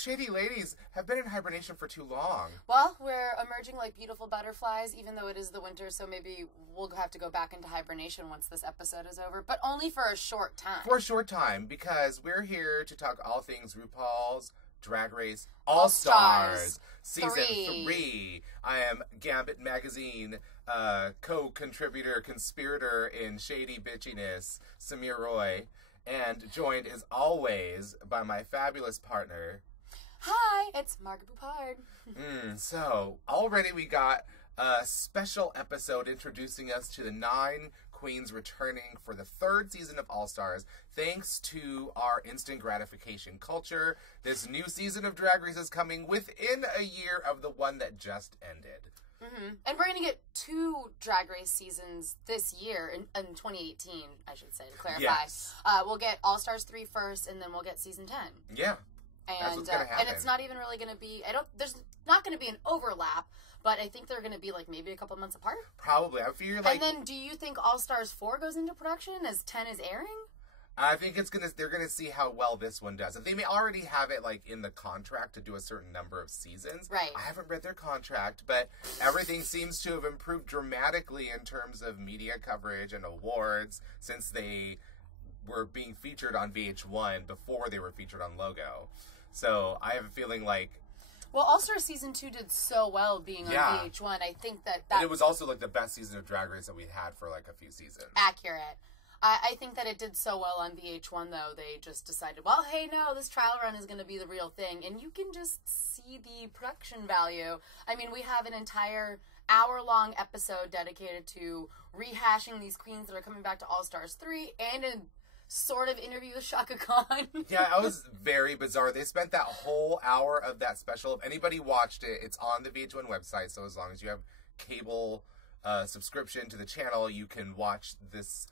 Shady Ladies have been in hibernation for too long. Well, we're emerging like beautiful butterflies, even though it is the winter, so maybe we'll have to go back into hibernation once this episode is over, but only for a short time. For a short time, because we're here to talk all things RuPaul's Drag Race All-Stars Season 3. I am Gambit Magazine co-contributor, conspirator in shady bitchiness, Samir Roy, and joined as always by my fabulous partner. Hi, it's Margaret Poupard. So, already we got a special episode introducing us to the 9 queens returning for the 3rd season of All-Stars. Thanks to our instant gratification culture, this new season of Drag Race is coming within a year of the one that just ended. And we're going to get 2 Drag Race seasons this year, in 2018, I should say, to clarify. Yes. We'll get All-Stars 3 first, and then we'll get Season 10. Yeah. That's what's gonna happen. And it's not even really going to be, there's not going to be an overlap, but I think they're going to be like maybe a couple months apart. Probably. I feel like. And then do you think All-Stars 4 goes into production as 10 is airing? I think they're gonna see how well this one does. They may already have it like in the contract to do a certain number of seasons. Right. I haven't read their contract, but everything seems to have improved dramatically in terms of media coverage and awards since they were being featured on VH1 before they were featured on Logo. So I have a feeling like. Well, All-Stars Season 2 did so well being on VH1. I think that and it was also like the best season of Drag Race that we had for like a few seasons. Accurate. I think that it did so well on VH1, though, they just decided, well, hey, no, this trial run is going to be the real thing. And you can just see the production value. I mean, we have an entire hour-long episode dedicated to rehashing these queens that are coming back to All-Stars 3 and a sort of interview with Shaka Khan. Yeah, it was very bizarre. They spent that whole hour of that special. If anybody watched it, it's on the VH1 website, so as long as you have cable subscription to the channel, you can watch this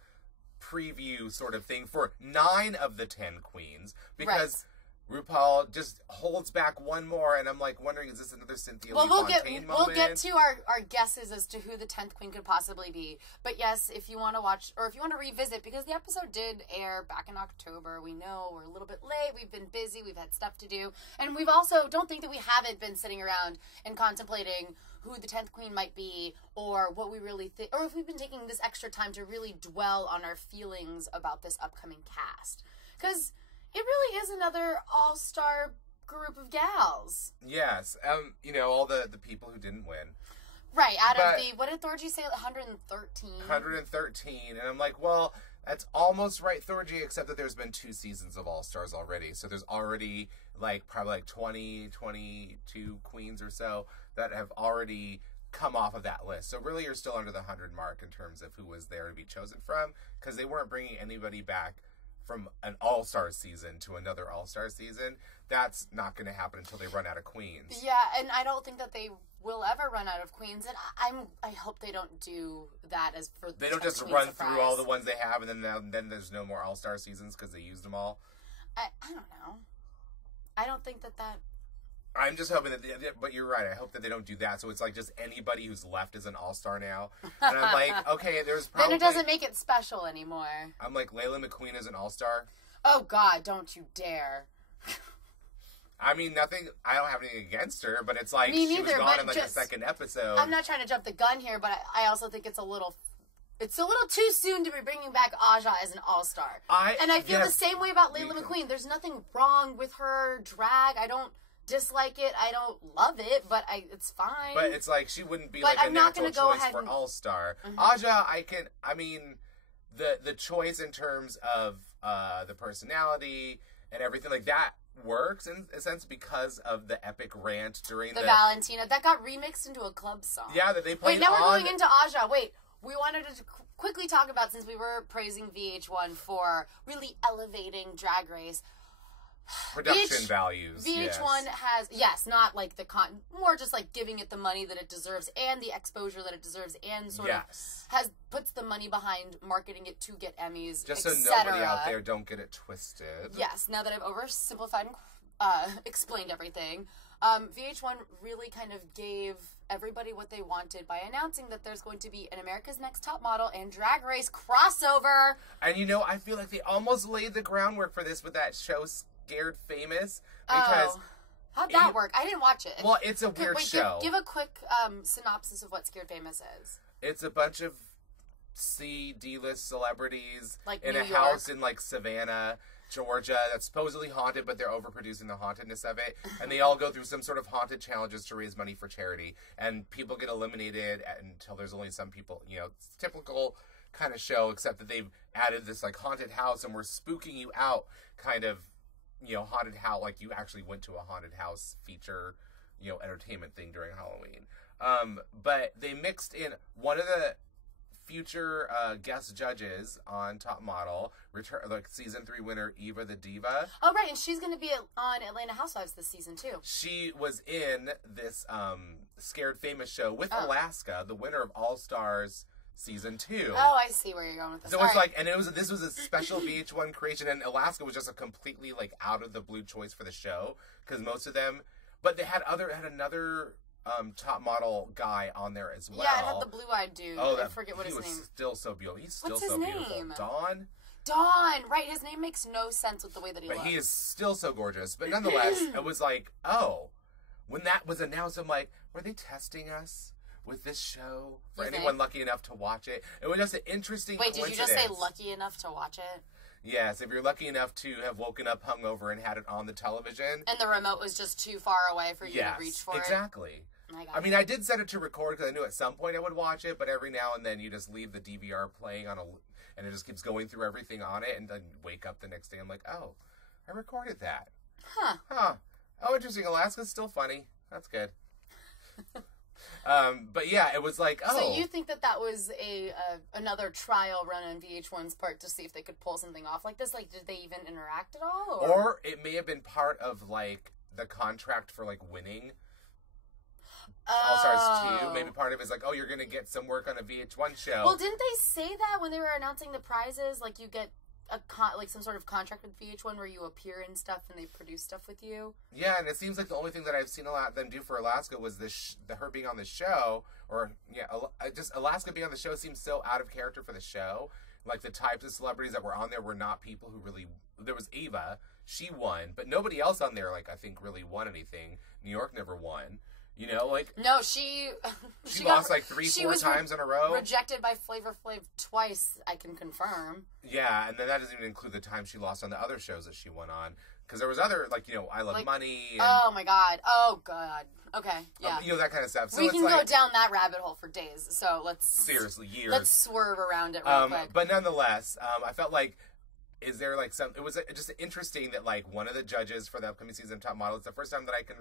preview sort of thing for 9 of the 10 queens, because RuPaul just holds back one more, and I'm like wondering, is this another Cynthia Lee Fontaine moment? We'll get to our guesses as to who the 10th queen could possibly be. But yes, if you want to watch, or if you want to revisit, because the episode did air back in October, we know we're a little bit late, we've been busy, we've had stuff to do, and we've also, don't think that we haven't been sitting around and contemplating who the 10th queen might be, or what we really think, or if we've been taking this extra time to really dwell on our feelings about this upcoming cast. Because it really is another all-star group of gals. Yes. You know, all the people who didn't win. Right, out of the, what did Thorgy say, 113? 113, and I'm like, well, that's almost right, Thorgy, except that there's been 2 seasons of All-Stars already, so there's already, probably 20, 22 queens or so that have already come off of that list. So really, you're still under the 100 mark in terms of who was there to be chosen from, because they weren't bringing anybody back from an All-Star season to another All-Star season. That's not going to happen until they run out of queens. Yeah, and I don't think that they will ever run out of queens, and I hope they don't do that as for they don't just run through all the ones they have, and then there's no more All-Star seasons because they used them all. I don't know. I don't think that. I'm just hoping that, but you're right. I hope that they don't do that. So it's like just anybody who's left is an all-star now. And I'm like, okay, there's probably. Then it doesn't make it special anymore. I'm like, Layla McQueen is an all-star. Oh, God, don't you dare. I mean, nothing, I don't have anything against her, but it's like, Me she neither, was gone in but like the 2nd episode. I'm not trying to jump the gun here, but I also think it's a little too soon to be bringing back Aja as an all-star. And I feel the same way about Layla McQueen. There's nothing wrong with her drag. I don't dislike it. I don't love it, but it's fine. But it's like, she wouldn't be like a natural choice for all-star. Aja, I mean, the choice in terms of the personality and everything like that works in a sense because of the epic rant during the Valentina that got remixed into a club song. Yeah, that they played. Wait, now we're going into Aja. Wait, we wanted to quickly talk about, since we were praising VH1 for really elevating Drag Race. Production values. VH1 has, not like more just like giving it the money that it deserves and the exposure that it deserves, and sort of puts the money behind marketing it to get Emmys, just so nobody out there don't get it twisted. Yes, now that I've oversimplified and explained everything, VH1 really kind of gave everybody what they wanted by announcing that there's going to be an America's Next Top Model and Drag Race crossover. And I feel like they almost laid the groundwork for this with that show Scared Famous, because How'd that work? I didn't watch it. Well, it's a weird show. Give a quick synopsis of what Scared Famous is. It's a bunch of D-list celebrities like in New a York. house in like Savannah, Georgia, that's supposedly haunted, but they're overproducing the hauntedness of it. And they all go through some sort of haunted challenges to raise money for charity. And people get eliminated until there's only some people, you know, it's a typical kind of show, except that they've added this like haunted house and we're spooking you out kind of, you know, haunted house, like you actually went to a haunted house feature, you know, entertainment thing during Halloween. But they mixed in one of the future guest judges on Top Model, like season 3 winner Eva the Diva. Oh, right, and she's going to be on Atlanta Housewives this season, too. She was in this Scared Famous show with Alaska, the winner of All Stars season 2. Oh, I see where you're going with this. So it's like, and this was a special VH1 creation, and Alaska was just a completely like out of the blue choice for the show because most of them, but they had another Top Model guy on there as well. Yeah, it had the blue-eyed dude. Oh, I forget what his name. He was still so beautiful. He's still What's his so name? beautiful. Dawn, right? His name makes no sense with the way that he looks. But he is still so gorgeous. But nonetheless, it was like, oh, when that was announced, I'm like, were they testing us with this show for anyone lucky enough to watch it? It was just an interesting coincidence. Wait, did you just say lucky enough to watch it? Yes, if you're lucky enough to have woken up hungover and had it on the television. And the remote was just too far away for you to reach for it? Exactly. I mean, I did set it to record because I knew at some point I would watch it, but every now and then you just leave the DVR playing on and it just keeps going through everything on it, and then wake up the next day, I'm like, oh, I recorded that. Huh. Oh, interesting. Alaska's still funny. That's good. But yeah, it was like, oh. So you think that was another trial run on VH1's part to see if they could pull something off like this? Like, did they even interact at all? Or it may have been part of, like, the contract for, like, winning All Stars 2. Maybe part of it is like, oh, you're going to get some work on a VH1 show. Well, didn't they say that when they were announcing the prizes? Like, you get like some sort of contract with VH1 where you appear in stuff and they produce stuff with you. Yeah, and it seems like the only thing that I've seen a lot of them do for Alaska was her being on the show, or just Alaska being on the show seems so out of character for the show. Like the types of celebrities that were on there were not people who really. There was Eva, she won, but nobody else on there, like I think, really won anything. New York never won. You know, like... No, she lost like 3-4 times in a row. Rejected by Flavor Flav twice, I can confirm. Yeah, and then that doesn't even include the time she lost on the other shows that she went on. Because there was other, like, you know, I Love Money. And, oh, my God. Oh, God. Okay, yeah. You know, that kind of stuff. So we can go down that rabbit hole for days, so let's... Seriously, years. Let's swerve around it real quick. But nonetheless, I felt like... Is there, like, some... It was just interesting that, like, one of the judges for the upcoming season of Top Model, it's the first time that I can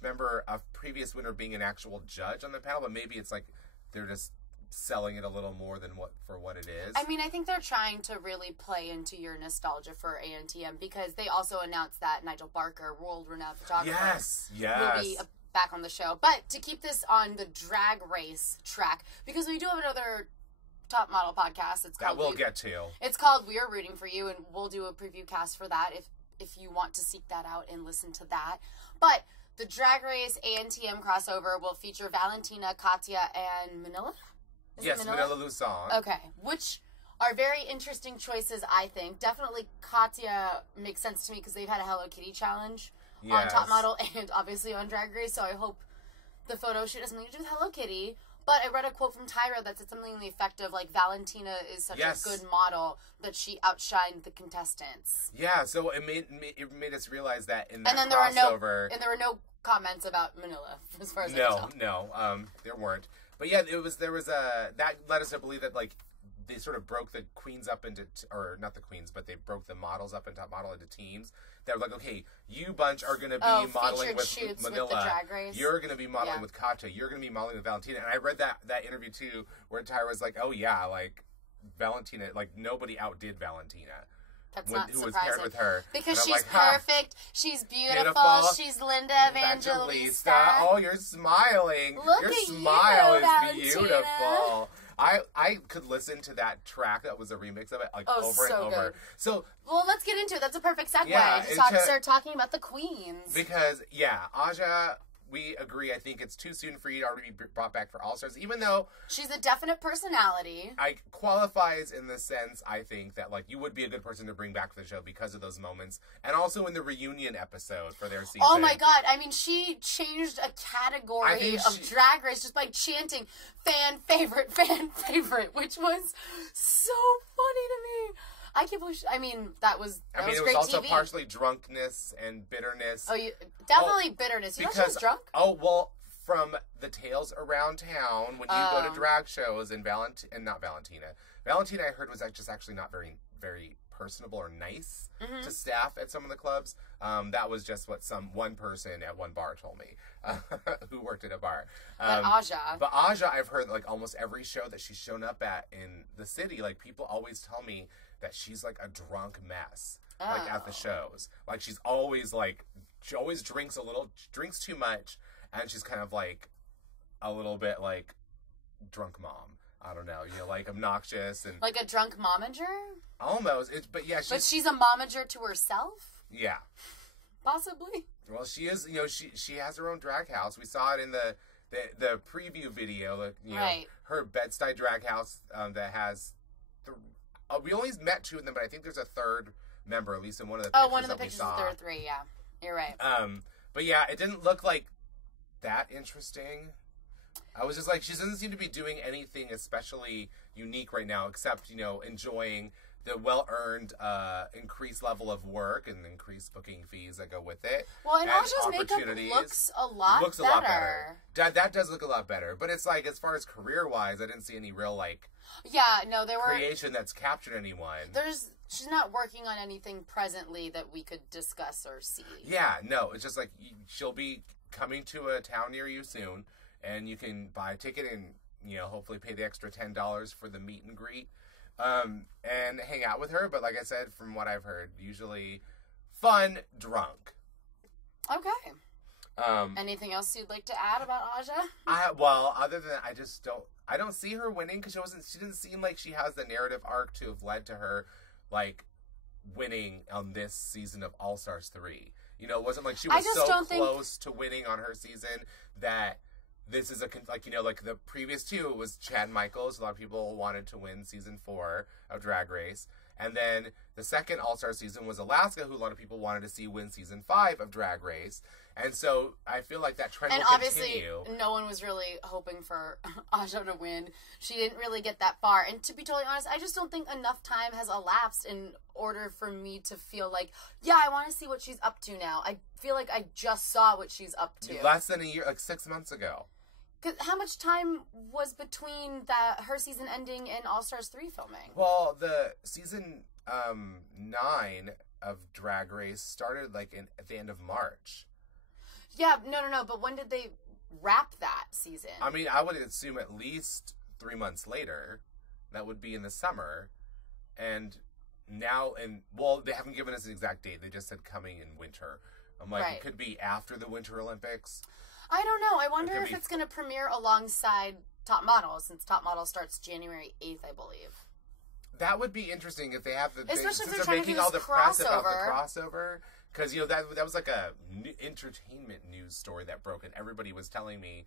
remember a previous winner being an actual judge on the panel, but maybe it's like they're just selling it a little more than what it is. I mean, I think they're trying to really play into your nostalgia for ANTM because they also announced that Nigel Barker, world-renowned photographer, will be back on the show. But to keep this on the Drag Race track, because we do have another Top Model podcast. We'll get to. It's called We Are Rooting For You, and we'll do a preview cast for that if you want to seek that out and listen to that. But the Drag Race ANTM crossover will feature Valentina, Katya, and Manila? Manila Luzon. Okay, which are very interesting choices, I think. Definitely Katya makes sense to me because they've had a Hello Kitty challenge on Top Model and obviously on Drag Race, so I hope the photo shoot has something to do with Hello Kitty. But I read a quote from Tyra that said something in the effect of, like, Valentina is such a good model that she outshined the contestants. Yeah, so it made us realize that in that crossover... And there were no comments about Manila, as far as I can tell. No, there weren't. But yeah, that led us to believe that, like, they sort of broke the queens up into, or not the queens, but they broke the models up in Top Model into teams. That were like, okay, you bunch are going to be modeling with Manila. With the Drag Race. You're going to be modeling with Katya. You're going to be modeling with Valentina. And I read that interview too, where Tyra was like, oh yeah, like Valentina, like nobody outdid Valentina. That's not surprising. Who was paired with her. Because she's perfect, she's beautiful, she's Linda Evangelista. Oh, you're smiling. Your smile is beautiful. I could listen to that track that was a remix of it over and over. Good. So, well, let's get into it. That's a perfect segue. Yeah, to start talking about the queens. Because, Aja we agree. I think it's too soon for you to already be brought back for All Stars, even though she's a definite personality. I qualifies in the sense, I think, that, like, you would be a good person to bring back for the show because of those moments. And also in the reunion episode for their season. Oh my God. I mean, she changed a category of Drag Race just by chanting fan favorite, which was so funny to me. I can't believe that was it great was also TV. partially drunkenness and bitterness. Oh, definitely bitterness. You know she was drunk? Oh, well, from the tales around town, when you go to drag shows and not Valentina. Valentina, I heard, was just actually not very, very personable or nice to staff at some of the clubs. That was just what one person at one bar told me, who worked at a bar. But Aja, I've heard, like, almost every show that she's shown up at in the city, like, people always tell me that she's, like, a drunk mess, like, at the shows. Like, she always drinks drinks too much, and she's kind of, like, a little bit, like, drunk mom. I don't know, like, obnoxious and... Like a drunk momager? Almost. But she's a momager to herself? Yeah. Possibly. Well, she is, she has her own drag house. We saw it in the preview video, right. Her Bed-Stuy drag house that has... we only met 2 of them, but I think there's a third member, at least in one of the pictures. Oh, one of the pictures is there are 3, yeah. You're right. But yeah, it didn't look like that interesting. I was just like, she doesn't seem to be doing anything especially unique right now, except, enjoying the well-earned increased level of work and increased booking fees that go with it. Well, and Aja's makeup looks a lot better. That does look a lot better. But it's like, as far as career-wise, I didn't see any real, like... Yeah, no, there were... creation that's captured anyone. She's not working on anything presently that we could discuss or see. Yeah, no, it's just like, she'll be coming to a town near you soon, and you can buy a ticket and, hopefully pay the extra $10 for the meet and greet. And hang out with her, but like I said, from what I've heard, usually fun, drunk. Okay. Anything else you'd like to add about Aja? Other than I don't see her winning because she didn't seem like she has the narrative arc to have led to her, like, winning on this season of All Stars 3. It wasn't like she was so close to winning on her season that this is like the previous 2 was Chad Michaels. A lot of people wanted to win season 4 of Drag Race. And then the second All-Star season was Alaska, who a lot of people wanted to see win season 5 of Drag Race. And so I feel like that trend will continue. And obviously, no one was really hoping for Aja to win. She didn't really get that far. And to be totally honest, I just don't think enough time has elapsed in order for me to feel like, yeah, I want to see what she's up to now. I feel like I just saw what she's up to. Less than a year, like 6 months ago. How much time was between her season ending and All Stars 3 filming? Well, the season 9 of Drag Race started like at the end of March. Yeah, no. But when did they wrap that season? I mean, I would assume at least 3 months later. That would be in the summer. And now, they haven't given us an exact date. They just said coming in winter. I'm like, It could be after the Winter Olympics. I don't know. I wonder if it's going to premiere alongside Top Model, since Top Model starts January 8th, I believe. That would be interesting if they have the... Especially if they're making all the press about the crossover. Because, that was like a entertainment news story that broke, and everybody was telling me,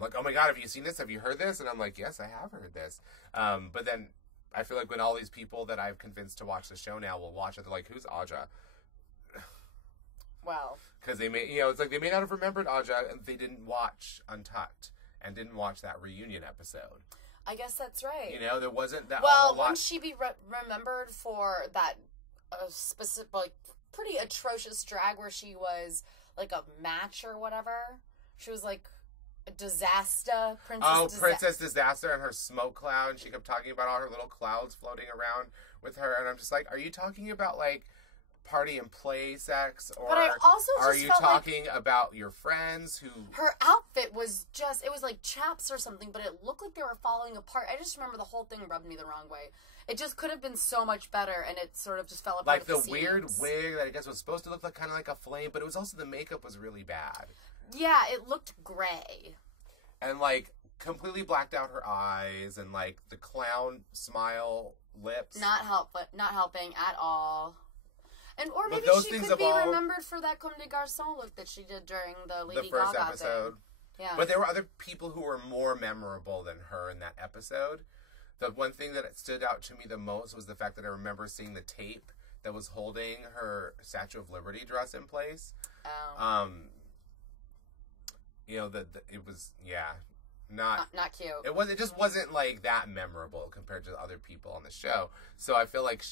like, oh my God, have you seen this? Have you heard this? And I'm like, yes, I have heard this. But then I feel like when all these people that I've convinced to watch the show now will watch it, they're like, who's Aja? Wow. Because they may, it's like they may not have remembered Aja, and they didn't watch Untucked and didn't watch that reunion episode. I guess that's right. There wasn't that. Well, wouldn't she be remembered for that specific, like, pretty atrocious drag where she was like a match or whatever? She was like a disaster, Princess Disaster and her smoke cloud. And she kept talking about all her little clouds floating around with her, and I'm just like, are you talking about like party and play sex, or but I also are you talking about your friends who... Her outfit was just, it was like chaps or something, but it looked like they were falling apart. I just remember the whole thing rubbed me the wrong way. It just could have been so much better, and it sort of just fell apart. Like the weird wig that I guess was supposed to look like kind of like a flame, but it was also the makeup was really bad. Yeah, it looked gray. And like completely blacked out her eyes, and like the clown smile lips. Not helping at all. Or maybe those she things could be evolve. remembered for that Comme des Garçons look that she did during the Lady The first Gaga episode. thing. Yeah. But there were other people who were more memorable than her in that episode. The one thing that stood out to me the most was the fact that I remember seeing the tape that was holding her Statue of Liberty dress in place. Oh. You know, it was, not cute. It just wasn't like that memorable compared to other people on the show. So I feel like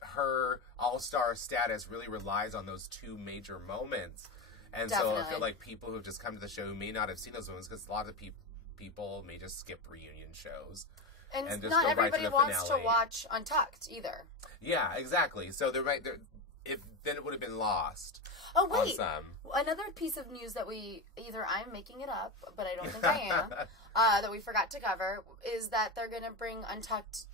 her all-star status really relies on those two major moments. And Definitely. So I feel like people who've just come to the show who may not have seen those moments, because a lot of people may just skip reunion shows. And just not go right everybody to the wants finale. to watch Untucked either. Yeah, exactly. So then it would have been lost. Oh, wait. On some. Another piece of news that I'm making it up, but I don't think I am, that we forgot to cover, is that they're going to bring Untucked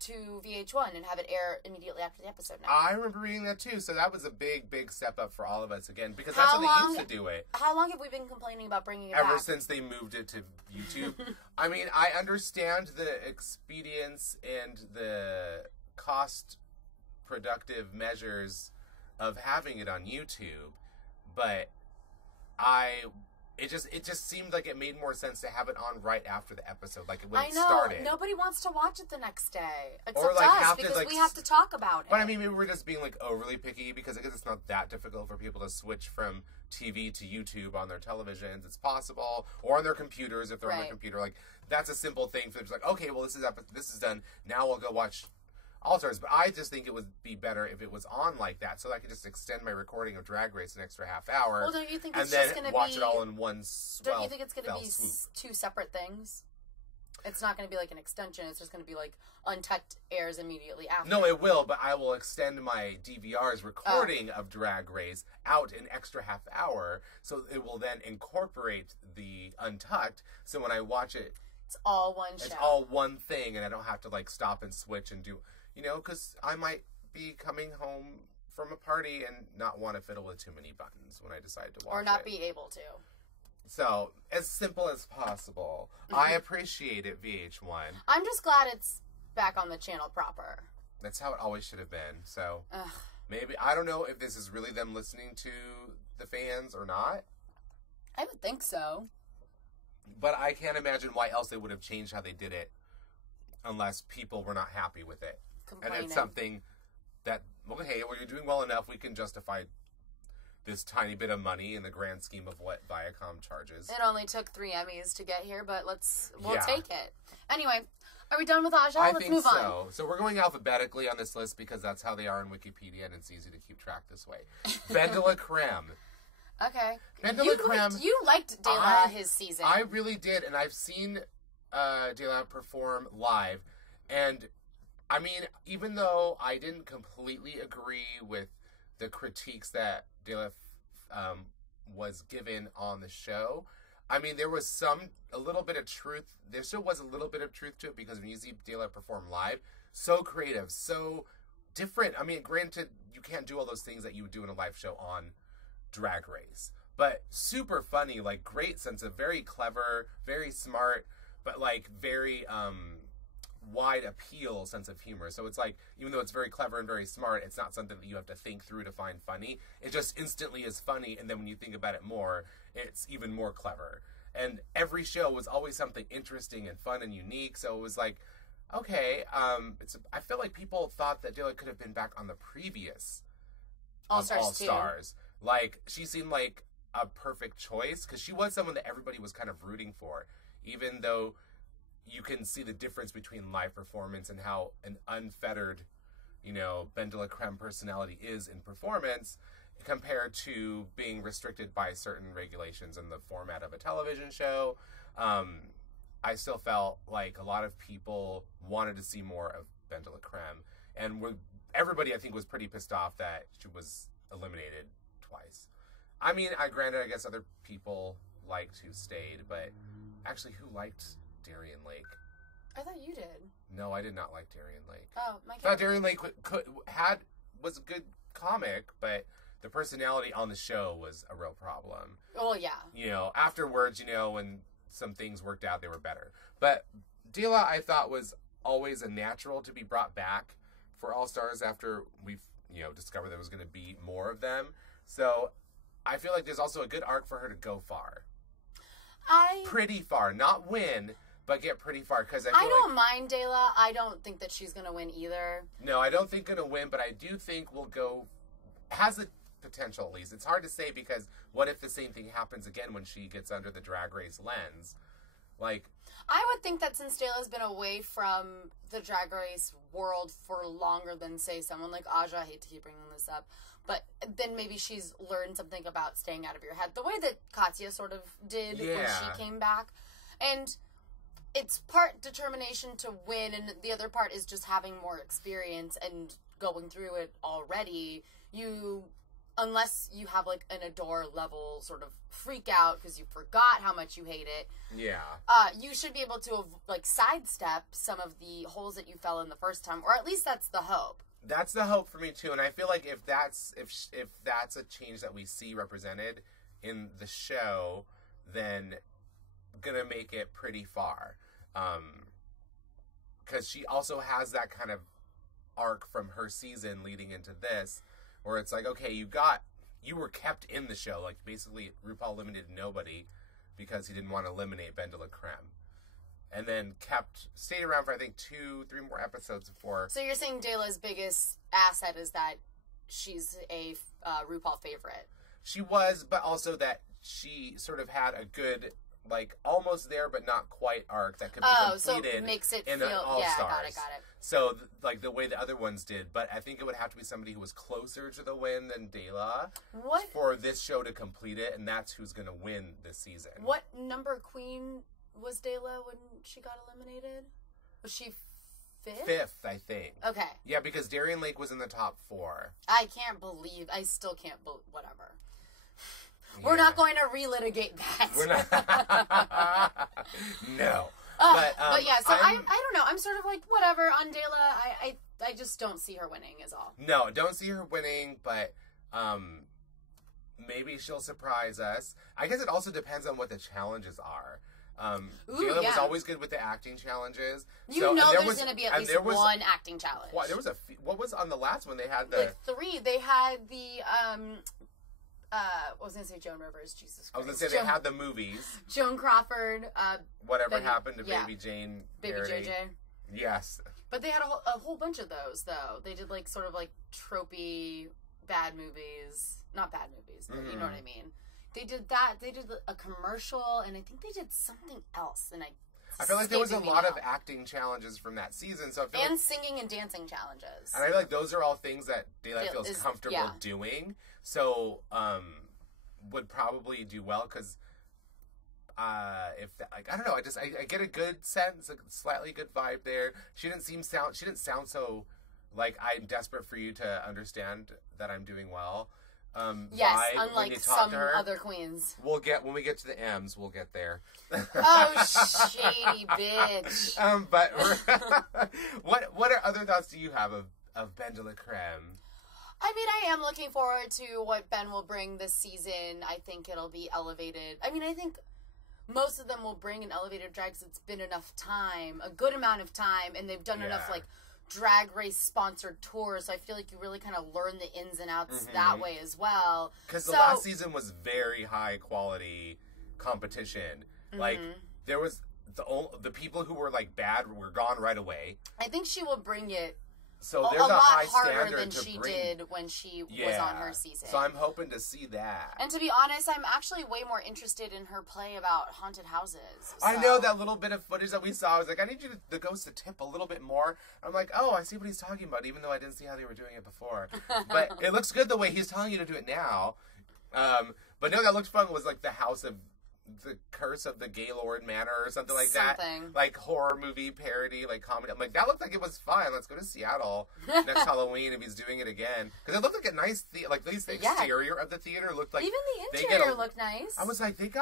to VH1 and have it air immediately after the episode now. I remember reading that too, so that was a big, big step up for all of us again, because that's how they used to do it. How long have we been complaining about bringing it Ever back? since they moved it to YouTube. I mean, I understand the expedience and the cost productive measures of having it on YouTube, but it just seemed like it made more sense to have it on right after the episode, like when it started. Nobody wants to watch it the next day, except Or, like, us, have to, because like, we have to talk about it. But I mean, maybe we're just being like overly picky, because I guess it's not that difficult for people to switch from TV to YouTube on their televisions. It's possible, or on their computers if they're on their computer. Like, that's a simple thing for them. It's like, okay, well, this is done. Now we'll go watch All Stars. But I just think it would be better if it was on like that, so that I could just extend my recording of Drag Race an extra half hour. Well, don't you think and it's then just going to watch it all in one swell? Don't you think it's going to be swoop. two separate things? It's not going to be like an extension. It's just going to be like Untucked airs immediately after. No, it will, but I will extend my DVR's recording of Drag Race out an extra half hour, so it will then incorporate the Untucked, so when I watch it, it's all one show. It's all one thing, and I don't have to, like, stop and switch and do, because I might be coming home from a party and not want to fiddle with too many buttons when I decide to watch it. Or not be able to. So, as simple as possible. I appreciate it, VH1. I'm just glad it's back on the channel proper. That's how it always should have been. So, Ugh. maybe, I don't know if this is really them listening to the fans or not. I would think so. But I can't imagine why else they would have changed how they did it unless people were not happy with it. Complaining. And it's something that, okay, well, you're doing well enough, we can justify this tiny bit of money in the grand scheme of what Viacom charges. It only took 3 Emmys to get here, but we'll take it. Anyway, are we done with Aja? Let's move on. So. So we're going alphabetically on this list because that's how they are in Wikipedia, and it's easy to keep track this way. Bendela Creme. Okay. Bendela Creme. You liked De La his season. I really did, and I've seen De La perform live, and I mean, even though I didn't completely agree with the critiques that De La was given on the show, I mean, there was a little bit of truth. There still was a little bit of truth to it, because when you see De La perform live, so creative, so different. I mean, granted, you can't do all those things that you would do in a live show on Drag Race, but super funny, like great sense of, very clever, very smart, but like very wide appeal sense of humor. So it's like, even though it's very clever and very smart, it's not something that you have to think through to find funny. It just instantly is funny, and then when you think about it more, it's even more clever. And every show was always something interesting and fun and unique, so it was like, okay, I feel like people thought that Dilla could have been back on the previous All-Stars. Like, she seemed like a perfect choice, because she was someone that everybody was kind of rooting for, even though you can see the difference between live performance and how an unfettered, Bendela Creme personality is in performance, compared to being restricted by certain regulations in the format of a television show. I still felt like a lot of people wanted to see more of Bendela Creme, and everybody, I think, was pretty pissed off that she was eliminated twice. I mean, granted, I guess other people liked who stayed, but actually, who liked Darian Lake? I thought you did. No, I did not like Darian Lake. Oh, my God. I thought Darian Lake was a good comic, but the personality on the show was a real problem. Oh, yeah. Afterwards, when some things worked out, they were better. But Dilla, I thought, was always a natural to be brought back for All Stars after we've, discover there was going to be more of them. So I feel like there's also a good arc for her to go far. Pretty far. Not win, but get pretty far. Because I don't mind Dela. I don't think that she's going to win either. No, I don't think going to win, but I do think will go... Has the potential, at least. It's hard to say because what if the same thing happens again when she gets under the Drag Race lens? Like... I would think that since Dela's been away from the Drag Race world for longer than, say, someone like Aja, I hate to keep bringing this up, but then maybe she's learned something about staying out of your head. The way that Katya sort of did when she came back. And it's part determination to win, and the other part is just having more experience and going through it already. Unless you have, like, an Adore level sort of freak out because you forgot how much you hate it. Yeah. You should be able to, like, sidestep some of the holes that you fell in the first time, or at least that's the hope. That's the hope for me, too. And I feel like if that's a change that we see represented in the show, then gonna make it pretty far. Because she also has that kind of arc from her season leading into this, where it's like, okay, you were kept in the show. Like, basically, RuPaul eliminated nobody because he didn't want to eliminate Ben de la Creme. And then stayed around for, I think, 2-3 more episodes before. So you're saying Dela's biggest asset is that she's a RuPaul favorite? She was, but also that she sort of had a good... like, almost there, but not quite arc that could be completed so it makes it in feel... an All-Stars. Got it. So, like, the way the other ones did. But I think it would have to be somebody who was closer to the win than Dela for this show to complete it, and that's who's going to win this season. What number queen was Dela when she got eliminated? Was she 5th? 5th, I think. Okay. Yeah, because Darian Lake was in the top 4. I still can't believe... Whatever. We're not going to relitigate that. We're not. No. But yeah, so I don't know. I'm sort of like, whatever, on Dela, I just don't see her winning is all. No, don't see her winning, but maybe she'll surprise us. I guess it also depends on what the challenges are. Dela was always good with the acting challenges. There's going to be at least one acting challenge. There was what was on the last one? They had like 3. They had the... I was going to say Joan Rivers, Jesus Christ. I was going to say they had the movies. Joan Crawford. Whatever happened to Baby Jane. Baby JJ. Yes. But they had a whole bunch of those, though. They did, like, sort of, like, tropey bad movies. Not bad movies, but you know what I mean. They did that. They did a commercial, and I think they did something else, and I feel like there was a lot of acting challenges from that season. And singing and dancing challenges. And I feel like those are all things that Dela feels comfortable doing. So, would probably do well because, I don't know, I get a good sense, a slightly good vibe there. She didn't sound so like I'm desperate for you to understand that I'm doing well. Yes, unlike some other queens. When we get to the M's, we'll get there. Oh, shady bitch. But what other thoughts do you have of Ben de la Creme? I mean, I am looking forward to what Ben will bring this season. I think it'll be elevated. I mean, I think most of them will bring an elevated drag because it's been enough time, a good amount of time, and they've done enough, like, drag race sponsored tours, so I feel like you really kind of learn the ins and outs that way as well. Because the last season was very high quality competition. Like, there was the people who were like bad were gone right away. I think she will bring it so there's a lot high harder than she did when she was on her season. So I'm hoping to see that. And to be honest, I'm actually way more interested in her play about haunted houses. So. I know that little bit of footage that we saw. I was like, I need you the ghost to tip a little bit more. I'm like, oh, I see what he's talking about, even though I didn't see how they were doing it before. But it looks good the way he's telling you to do it now. But no, that looked fun. Was like the house of the Curse of the Gaylord Manor or something like that. Like horror movie parody, like comedy. I'm like, that looked like it was fun. Let's go to Seattle next Halloween if he's doing it again. Because it looked like a nice like at least the exterior of the theater looked like even the interior looked nice. I was like, it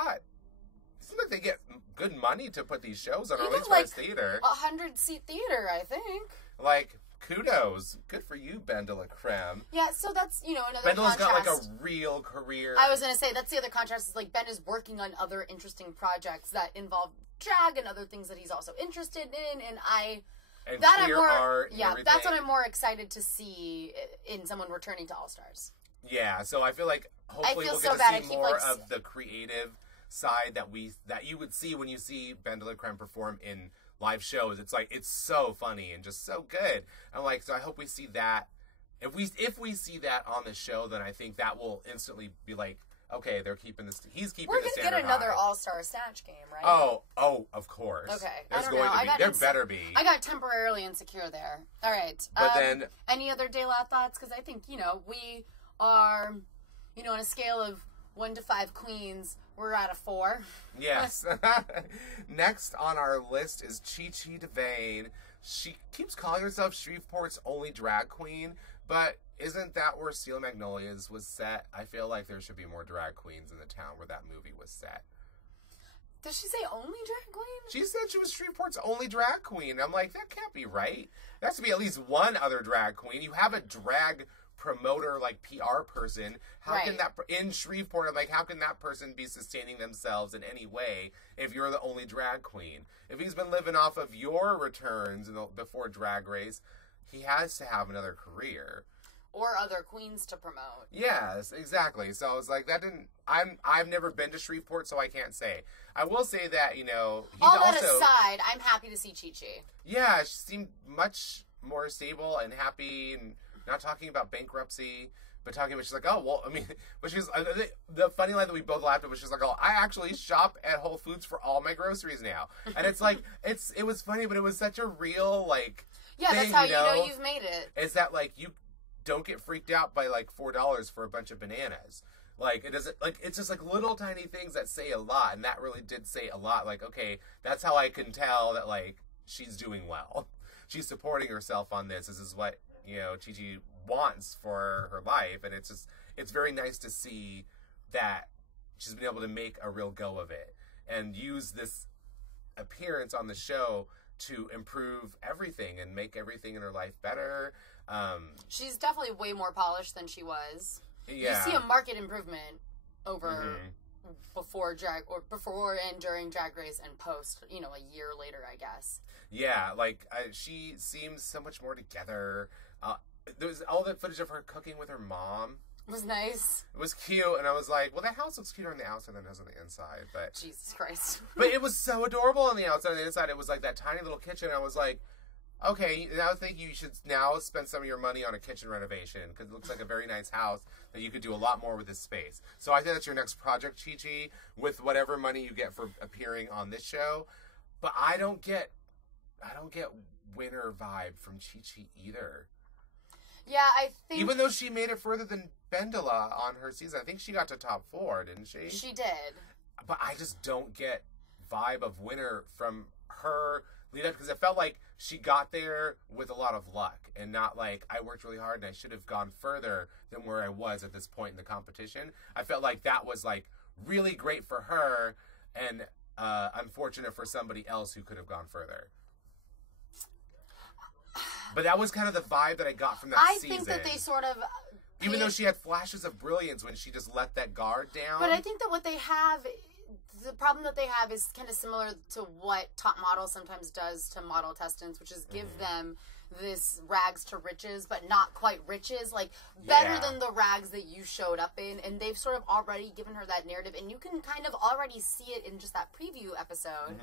seems like they get good money to put these shows on, or at least for this theater. 100-seat theater, I think. Like, kudos. Good for you, Ben de la Creme. Yeah, so that's, another Ben de la contrast. got, like, a real career. I was going to say, that's the other contrast, is, like, Ben is working on other interesting projects that involve drag and other things that he's also interested in, and I and that clear art. And everything. That's what I'm more excited to see in someone returning to All Stars. Yeah, so I feel like hopefully we'll get to see more of the creative side that you would see when you see Ben de la Creme perform in live shows. It's like, it's so funny and just so good. I'm like, so I hope we see that. If we see that on the show, then I think that will instantly be like, okay, they're keeping this. He's keeping. We're gonna get another All-Star Snatch game, right? Oh, of course. Okay, there's going to be. There better be. I got temporarily insecure there. All right, but then any other De La thoughts? Because I think we are, on a scale of 1 to 5 queens, we're at a 4. Yes. Next on our list is Chi Chi DeVayne. She keeps calling herself Shreveport's only drag queen, but isn't that where Steel Magnolias was set? I feel like there should be more drag queens in the town where that movie was set. Does she say only drag queen? She said she was Shreveport's only drag queen. I'm like, that can't be right. There has to be at least one other drag queen. You have a drag promoter, like PR person. How can that, in Shreveport, I'm like, how can that person be sustaining themselves in any way if you're the only drag queen? If he's been living off of your returns before Drag Race, he has to have another career. Or other queens to promote. Yes, exactly. So I was like, I've never been to Shreveport, so I can't say. I will say that, he's all that aside, I'm happy to see Chi Chi. Yeah, she seemed much more stable and happy and not talking about bankruptcy, but talking about, she's like, oh, well, I mean, but she's, the funny line that we both laughed at was she's like, oh, I actually shop at Whole Foods for all my groceries now. And it's like, it was funny, but it was such a real, like, yeah, thing, that's how you know you've made it. It's that, like, you don't get freaked out by, like, $4 for a bunch of bananas. Like, it doesn't, like, it's just, like, little tiny things that say a lot, and that really did say a lot. Like, okay, that's how I can tell that, like, she's doing well. She's supporting herself on this. This is what, Chi Chi wants for her life, and it's very nice to see that she's been able to make a real go of it and use this appearance on the show to improve everything and make everything in her life better. She's definitely way more polished than she was. Yeah. You see a marked improvement over before and during Drag Race and post, a year later, I guess. Yeah, like, she seems so much more together. There was all that footage of her cooking with her mom. It was nice. It was cute, and I was like, well, the house looks cuter on the outside than it does on the inside, but... Jesus Christ. But it was so adorable on the outside and the inside. It was like that tiny little kitchen. I was like, okay, now I think you should now spend some of your money on a kitchen renovation, because it looks like a very nice house that you could do a lot more with this space. So I think that's your next project, Chi Chi, with whatever money you get for appearing on this show. But I don't get winner vibe from Chi Chi either. Yeah, I think... Even though she made it further than Bendela on her season. I think she got to top 4, didn't she? She did. But I just don't get vibe of winner from her lead up, because it felt like she got there with a lot of luck and not like, I worked really hard and I should have gone further than where I was at this point in the competition. I felt like that was like really great for her and unfortunate for somebody else who could have gone further. But that was kind of the vibe that I got from that season. I think that they sort of... Even though she had flashes of brilliance when she just let that guard down. But I think that what they have... The problem that they have is kind of similar to what Top Model sometimes does to model contestants, which is give them this rags to riches, but not quite riches. Like, better than the rags that you showed up in. And they've sort of already given her that narrative. And you can kind of already see it in just that preview episode.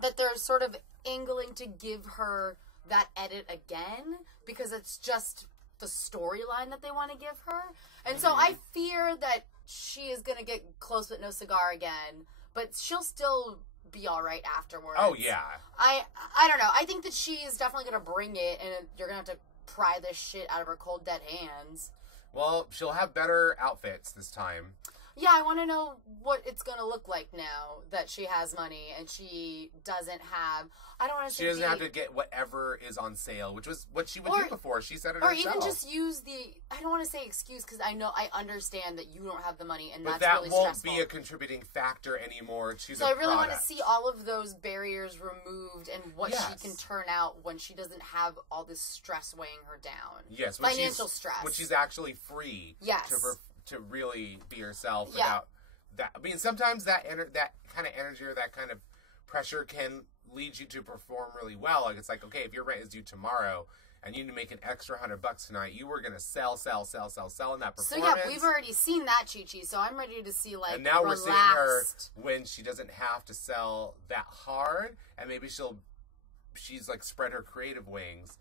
That they're sort of angling to give her that edit again, because it's just the storyline that they want to give her. And so I fear that she is going to get close but no cigar again, but she'll still be all right afterwards. Oh, yeah. I don't know. I think that she is definitely going to bring it, and you're going to have to pry this shit out of her cold, dead hands. Well, she'll have better outfits this time. Yeah, I want to know what it's going to look like now that she has money and she doesn't have... I don't want to say... She doesn't have to get whatever is on sale, which was what she would do before. She said it herself. Or even just use the... I don't want to say excuse, because I understand that you don't have the money, and but that's really stressful. But that won't be a contributing factor anymore to the So I really product. want to see all of those barriers removed and what she can turn out when she doesn't have all this stress weighing her down. Yes. Financial stress. When she's actually free. Yes. To really be herself without that. I mean, sometimes that kind of energy or that kind of pressure can leads you to perform really well. Like, it's like, okay, if your rent is due tomorrow and you need to make an extra $100 tonight, you were gonna sell in that performance. So yeah, we've already seen that, Chi-Chi. So I'm ready to see like. And now relaxed. we're seeing her when she doesn't have to sell that hard, and maybe she's like spread her creative wings,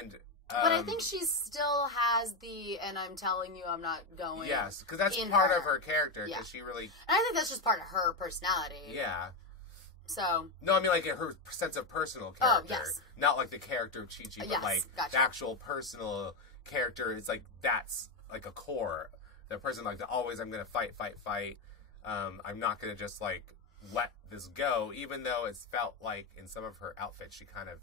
and. But I think she still has and I'm telling you, I'm not going. Yes, because that's part of her character. Because she really. And I think that's just part of her personality. Yeah. So. No, I mean like her sense of personal character. Oh, yes. Not like the character of Chi-Chi, but like gotcha. the actual personal character. It's like that's like a core. The person like always, I'm gonna fight. I'm not gonna just like let this go, even though it's felt like in some of her outfits she kind of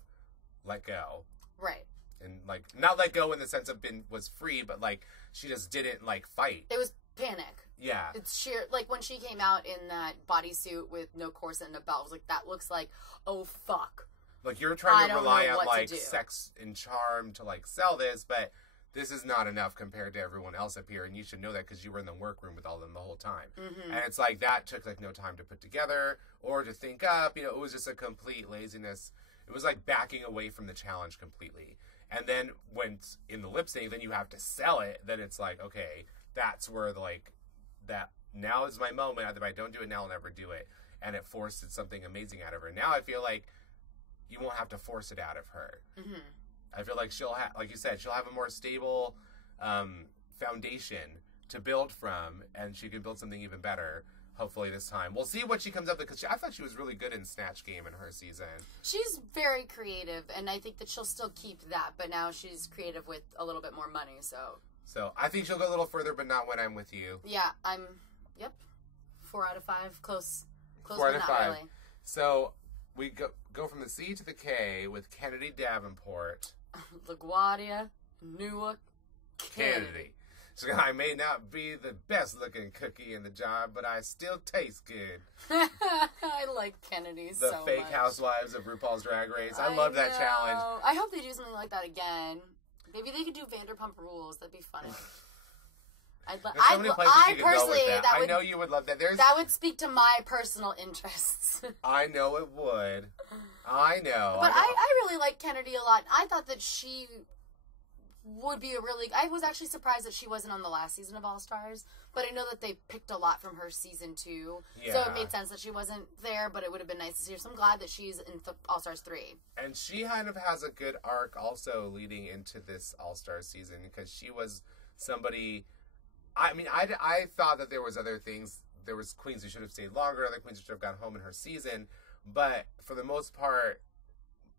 let go. Right. And like not let go in the sense of was free, but like she just didn't like fight. It was panic. Yeah. It's sheer, like when she came out in that bodysuit with no corset and a belt, I was like, that looks like, oh fuck. Like you're trying to rely on like sex and charm to like sell this, but this is not enough compared to everyone else up here, and you should know that because you were in the workroom with all of them the whole time. Mm-hmm. And it's like that took like no time to put together or to think up. You know, it was just a complete laziness. It was like backing away from the challenge completely. And then when in the lip sync, then you have to sell it. Then it's like, okay, that's where that now is my moment. If I don't do it now, I'll never do it. And it forced something amazing out of her. Now I feel like you won't have to force it out of her. Mm-hmm. I feel like she'll have, like you said, she'll have a more stable foundation to build from, and she can build something even better. Hopefully this time. We'll see what she comes up with, because I thought she was really good in Snatch Game in her season. She's very creative, and I think that she'll still keep that, but now she's creative with a little bit more money, so. So, I think she'll go a little further, but not when I'm with you. Yeah, 4 out of 5, close 4 out of 5. Really. So, we go from the C to the K with Kennedy Davenport. LaGuardia, Newark, Kennedy. So I may not be the best looking cookie in the jar, but I still taste good. I like Kennedy so much. The fake housewives of RuPaul's Drag Race. I love that challenge. I hope they do something like that again. Maybe they could do Vanderpump Rules. That'd be funny. I personally, I know you would love that. That would speak to my personal interests. I know it would. I know. But I really like Kennedy a lot. I thought that she would be I was actually surprised that she wasn't on the last season of All Stars, but I know that they picked a lot from her season 2, so it made sense that she wasn't there, but it would have been nice to see her. So I'm glad that she's in All Stars 3. And she kind of has a good arc also leading into this All Stars season, because she was somebody, I mean, I thought that there was other things, there was queens who should have stayed longer, other queens who should have gone home in her season, but for the most part,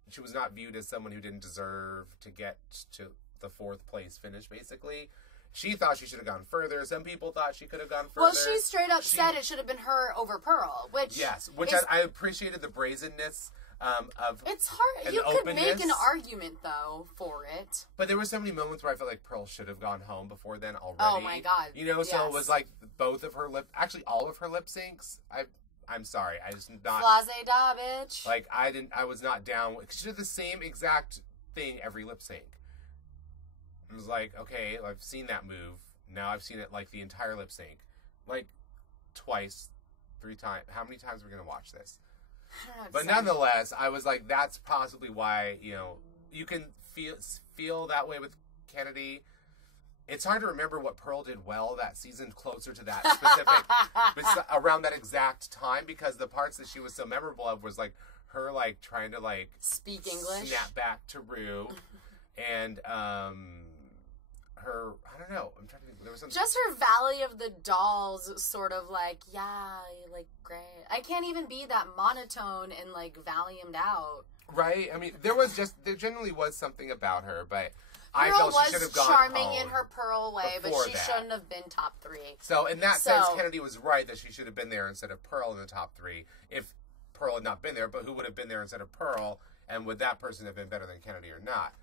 she was not viewed as someone who didn't deserve to get to the 4th place finish, basically. She thought she should have gone further. Some people thought she could have gone further. Well, she straight up said it should have been her over Pearl, which... Yes, which I appreciated the brazenness of... It's hard. You could make an argument, though, for it. But there were so many moments where I felt like Pearl should have gone home before then already. Oh, my God. You know, so it was like both of her actually all of her lip syncs, I'm sorry, I just not... Blase da, bitch. Like, I was not down with... She did the same exact thing every lip sync. It was like, okay, I've seen that move. Now I've seen it like the entire lip sync. Like, twice, 3 times. How many times are we going to watch this? But nonetheless, I was like, that's possibly why, you know, you can feel that way with Kennedy. It's hard to remember what Pearl did well that season closer to that specific, around that exact time, because the parts that she was so memorable of was like her like trying to like speak English, snap back to Ru, and her, I don't know, I'm trying to think, there was something. Just her Valley of the Dolls sort of like, like great. I can't even be that monotone and like Valiumed out. Right? I mean, there generally was something about her, but I Pearl felt she should have gone charming in her Pearl way, but she shouldn't have been top 3. So in that sense, Kennedy was right that she should have been there instead of Pearl in the top 3. If Pearl had not been there, but who would have been there instead of Pearl, and would that person have been better than Kennedy or not?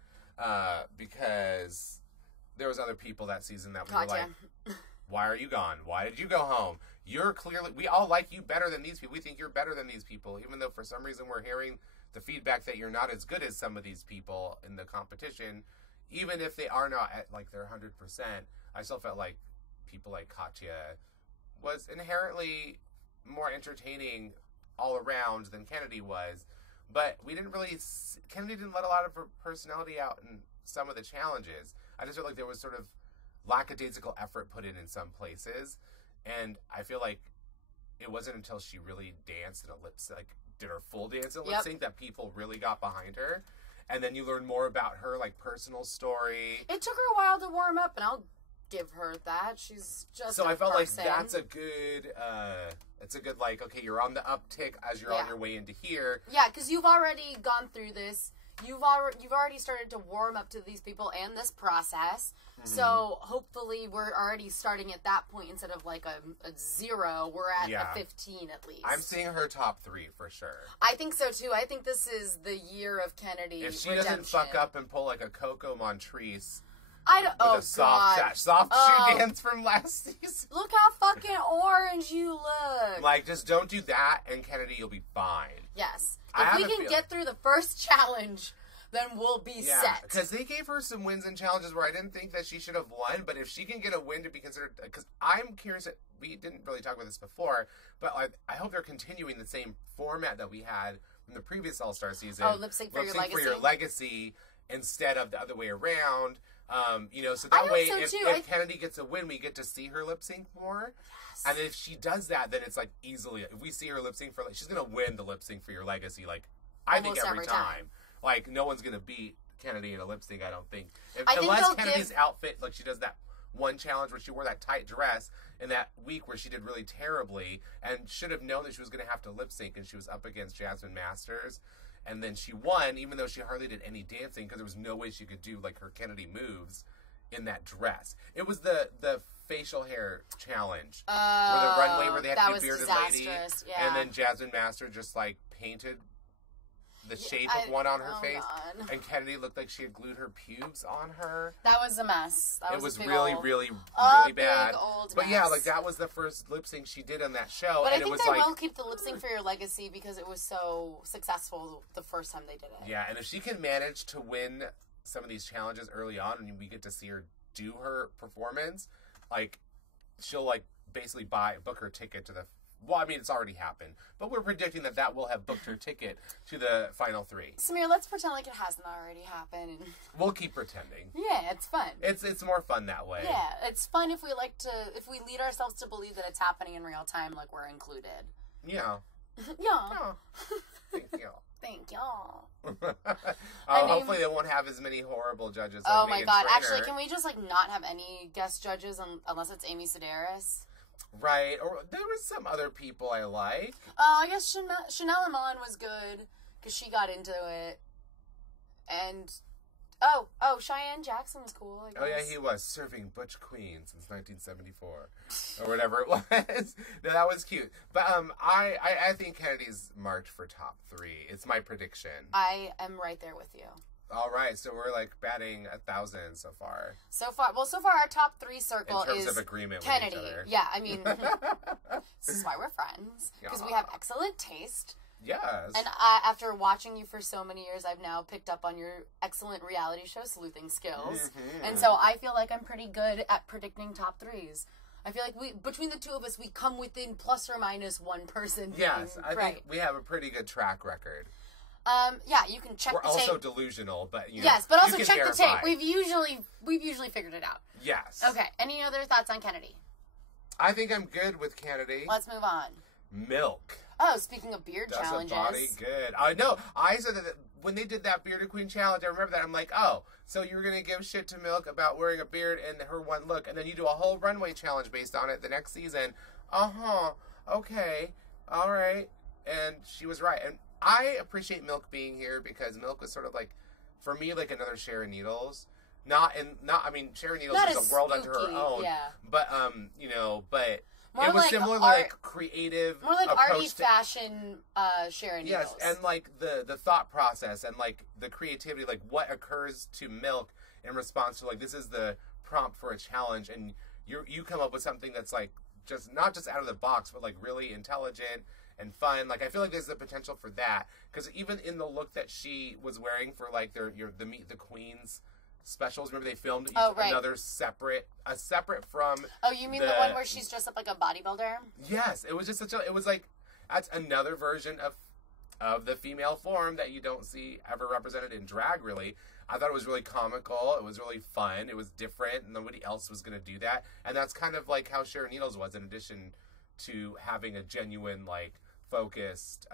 Because there was other people that season that we were like, why are you gone? Why did you go home? We all like you better than these people. We think you're better than these people, even though for some reason we're hearing the feedback that you're not as good as some of these people in the competition. Even if they are not at like their 100%, I still felt like people like Katya was inherently more entertaining all around than Kennedy was. but we didn't really, Kennedy didn't let a lot of her personality out in some of the challenges. I just felt like there was sort of lackadaisical effort put in some places, and I feel like it wasn't until she really danced in a lip sync, like did her full dance in lip sync, that people really got behind her. And then you learn more about her, like, personal story. It took her a while to warm up, and I'll give her that. She's just so I felt like that's a good, it's a good, like, okay, you're on the uptick as you're on your way into here. Yeah, because you've already gone through this. You've already started to warm up to these people and this process. So hopefully we're already starting at that point instead of like a 0. We're at a 15 at least. I'm seeing her top 3 for sure. I think so too. I think this is the year of Kennedy. If she doesn't fuck up and pull like a Coco Montrese. With a soft shoe dance from last season. Look how fucking orange you look. Like, just don't do that, and Kennedy, you'll be fine. Yes. If we can get through the first challenge, then we'll be set. Because they gave her some wins and challenges where I didn't think that she should have won, but if she can get a win to be considered... Because I'm curious, we didn't really talk about this before, but I hope they're continuing the same format that we had from the previous All-Star season. Oh, lip sync for your legacy instead of the other way around. So that way, if Kennedy gets a win, we get to see her lip sync more. Yes. And if she does that, then it's like easily, if we see her lip sync for, like, she's going to win the lip sync for your legacy, like, I think every time. Like, no one's going to beat Kennedy in a lip sync, I don't think. Unless Kennedy's outfit, like, she does that one challenge where she wore that tight dress in that week where she did really terribly and should have known that she was going to have to lip sync, and she was up against Jasmine Masters. And then she won, even though she hardly did any dancing, because there was no way she could do, like, her Kennedy moves in that dress. It was the facial hair challenge. Where the runway where they had to be bearded lady. Yeah. And then Jasmine Master just, like, painted the shape of one on her face. God. And Kennedy looked like she had glued her pubes on her. That was a mess. That was really bad. But yeah, like, that was the first lip sync she did on that show. But I think they will keep the lip sync for your legacy because it was so successful the first time they did it. Yeah, and if she can manage to win some of these challenges early on and we get to see her do her performance, like, she'll, like, basically book her ticket to the... Well, I mean, it's already happened. But we're predicting that will have booked her ticket to the final 3. Samir, let's pretend like it hasn't already happened. And... We'll keep pretending. Yeah, it's fun. It's more fun that way. Yeah, it's fun if we lead ourselves to believe that it's happening in real time, like we're included. Yeah. Yeah. Thank you. Thank y'all. Hopefully they won't have as many horrible judges. Oh my God. Actually, can we just, like, not have any guest judges unless it's Amy Sedaris? Right, or there was some other people I like. I guess Chanel Iman was good because she got into it, and Cheyenne Jackson was cool. I guess. Oh yeah, he was serving Butch Queen since 1974 or whatever it was. No, that was cute. But I think Kennedy's marked for top 3. It's my prediction. I am right there with you. All right, so we're like batting 1,000 so far. So far our top 3 circle is in terms of agreement Kennedy. With each other. Yeah, I mean, this is why we're friends because we have excellent taste. Yes. And after watching you for so many years, I've now picked up on your excellent reality show sleuthing skills, and so I feel like I'm pretty good at predicting top 3s. I feel like between the two of us, we come within plus or minus one person. Yes, I think we have a pretty good track record. Yeah, you can check the tape. We're also delusional, but yes, but also check the tape. We've usually figured it out. Yes. Okay. Any other thoughts on Kennedy? I think I'm good with Kennedy. Let's move on. Milk. Oh, speaking of beard challenges. Does a body good. I know. I said that when they did that Bearded Queen challenge, I remember that. I'm like, oh, so you're going to give shit to Milk about wearing a beard and her one look, and then you do a whole runway challenge based on it the next season. Okay. All right. And she was right. And I appreciate Milk being here because Milk was sort of like, for me, like another Sharon Needles. Sharon Needles is a world unto her own. Yeah. But, more it was similar like creative, more like arty fashion Sharon Needles. Yes, and like the thought process and like the creativity, like what occurs to Milk in response to like this is the prompt for a challenge, and you come up with something that's like just not just out of the box, but like really intelligent and fun. Like I feel like there's the potential for that because even in the look that she was wearing for like the Meet the Queens specials, remember they filmed another separate from. Oh, you mean the one where she's dressed up like a bodybuilder? Yes, it was just it was like that's another version of the female form that you don't see ever represented in drag, really. I thought it was really comical. It was really fun. It was different. Nobody else was going to do that. And that's kind of like how Sharon Needles was, in addition to having a genuine, like, focused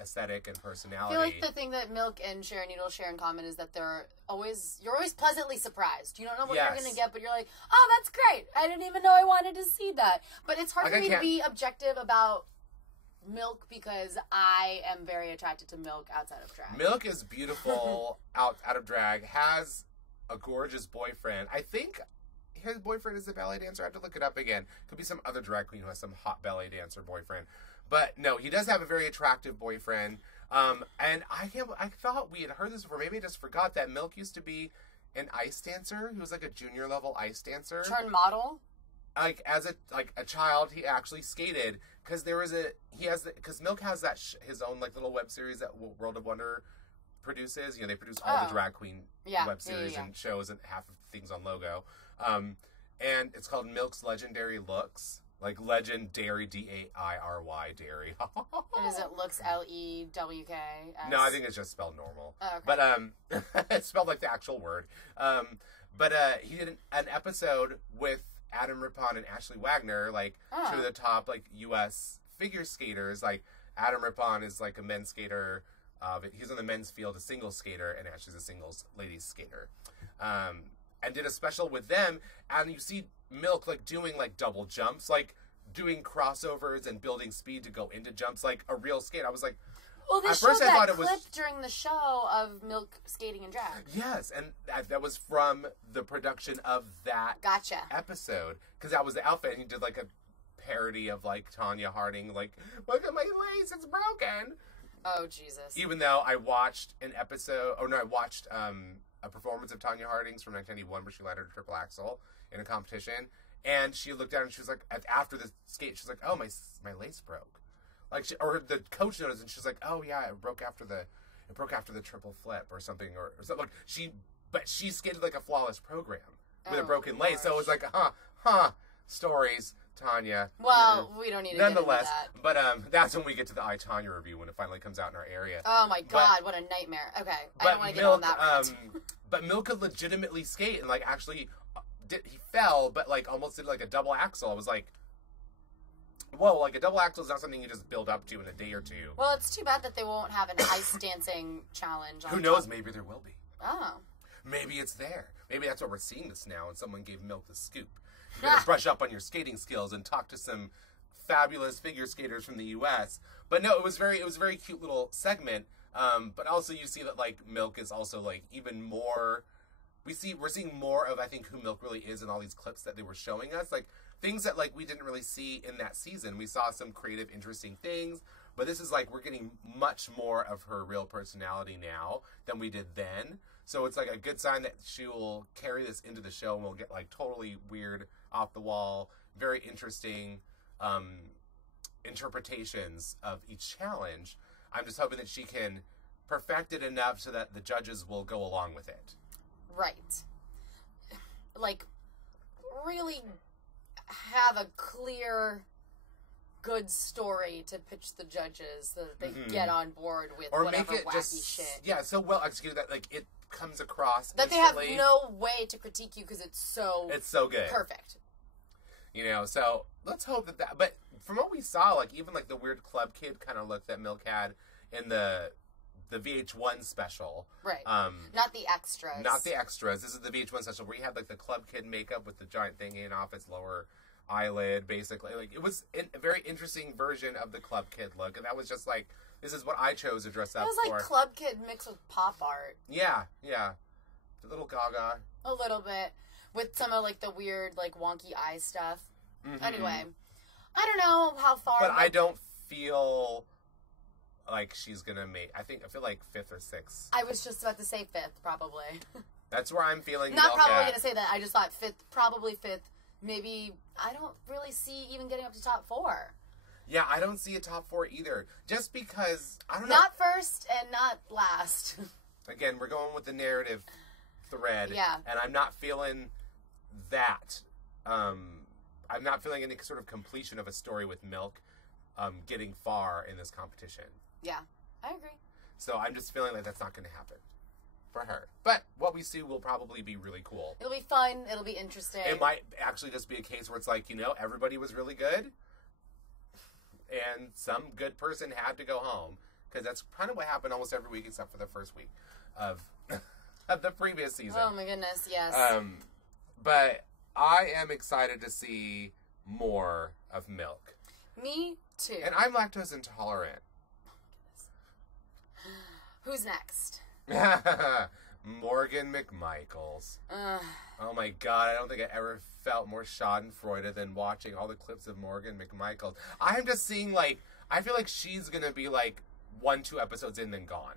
aesthetic and personality. I feel like the thing that Milk and Sharon Needles share in common is that you're always pleasantly surprised. You don't know what you're going to get, but you're like, oh, that's great. I didn't even know I wanted to see that. But it's hard for me to be objective about Milk because I am very attracted to Milk outside of drag. Milk is beautiful out of drag, has a gorgeous boyfriend. I think his boyfriend is a ballet dancer. I have to look it up again. Could be some other drag queen who has some hot ballet dancer boyfriend. But no, he does have a very attractive boyfriend. And I thought we had heard this before. Maybe I just forgot that Milk used to be an ice dancer. He was like a junior level ice dancer. Turned model? Like as a child, he actually skated because Milk has that his own like little web series that World of Wonder produces. You know, they produce all the drag queen web series and shows and half of things on Logo. And it's called Milk's Legendary Looks. Like legendary, D-A-I-R-Y, dairy. And is it looks L-E-W-K? No, I think it's just spelled normal. Oh, okay. But it's spelled like the actual word. But he did an episode with Adam Rippon and Ashley Wagner, like two of the top like U.S. figure skaters. Like Adam Rippon is like a men's skater. He's in the men's field, a singles skater, and Ashley's a singles ladies skater. And did a special with them, and you see Milk like doing like double jumps, like doing crossovers and building speed to go into jumps like a real skate. I was like, well, they showed that clip during the show of Milk skating in drag. Yes, and that was from the production of that episode, because that was the outfit, and he did like a parody of like Tanya Harding, like, look at my lace, it's broken. Oh Jesus! Even though I watched I watched a performance of Tanya Harding's from 1991 where she landed a triple axel in a competition, and she looked down and she was like, after the skate, she's like, oh, my lace broke. Like, or the coach noticed, and she's like, oh yeah, it broke after the triple flip or something, or something. Like but she skated like a flawless program with a broken lace. So it was like, stories, Tanya. Well, we don't need to nonetheless, get into that. But that's when we get to the I, Tanya review, when it finally comes out in our area. Oh my God, what a nightmare. Okay, I don't want to get on that. But Milk could legitimately skate, and like actually he fell, but like almost did like a double axel. I was like, whoa, like a double axel is not something you just build up to in a day or two. Well, it's too bad that they won't have an ice dancing challenge. Who knows? Maybe there will be. Oh. Maybe it's there. Maybe that's what we're seeing this now, and someone gave Milk the scoop. You better brush up on your skating skills and talk to some fabulous figure skaters from the U.S. But no, it was a very cute little segment. But also you see that like Milk is also like even more. We're seeing more of, I think, who Milk really is in all these clips that they were showing us. Like things that like we didn't really see in that season. We saw some creative, interesting things, but this is like we're getting much more of her real personality now than we did then. So it's like a good sign that she will carry this into the show, and we'll get like totally weird, off the wall, very interesting interpretations of each challenge. I'm just hoping that she can perfect it enough so that the judges will go along with it. Right. Like, really have a clear, good story to pitch the judges so that they get on board with or whatever make it wacky shit. Yeah, so well executed that like it comes across that instantly. They have no way to critique you because it's so good. Perfect. You know, so let's hope that but from what we saw, like even like the weird club kid kind of look that Milk had in the VH1 special. Right. Not the extras. Not the extras. This is the VH1 special where he had like the club kid makeup with the giant thing hanging off its lower eyelid, basically. Like it was a very interesting version of the club kid look, and that was just like, this is what I chose to dress up for. It was like club kid mixed with pop art. Yeah. The little Gaga. A little bit. With some of like the weird like wonky eye stuff. Mm-hmm. Anyway, I don't know how far. But I don't feel like she's gonna make. I feel like 5th or 6th. I was just about to say 5th, probably. That's where I'm feeling. Not probably gonna say that. I just thought 5th, probably 5th. Maybe I don't really see even getting up to top 4. Yeah, I don't see a top 4 either. Just because I don't know. Not first and not last. Again, we're going with the narrative thread. Yeah. And I'm not feeling that. I'm not feeling any sort of completion of a story with Milk getting far in this competition. Yeah. I agree. So I'm just feeling like that's not going to happen for her. But what we see will probably be really cool. It'll be fun. It'll be interesting. It might actually just be a case where it's like, everybody was really good. And some good person had to go home. Because that's kind of what happened almost every week except for the first week of of the previous season. Oh my goodness, yes. But I am excited to see more of Milk. Me too. And I'm lactose intolerant. Who's next? Morgan McMichaels. Oh my God, I don't think I ever felt more schadenfreude than watching all the clips of Morgan McMichaels. I'm just seeing, I feel like she's going to be 1-2 episodes in, then gone.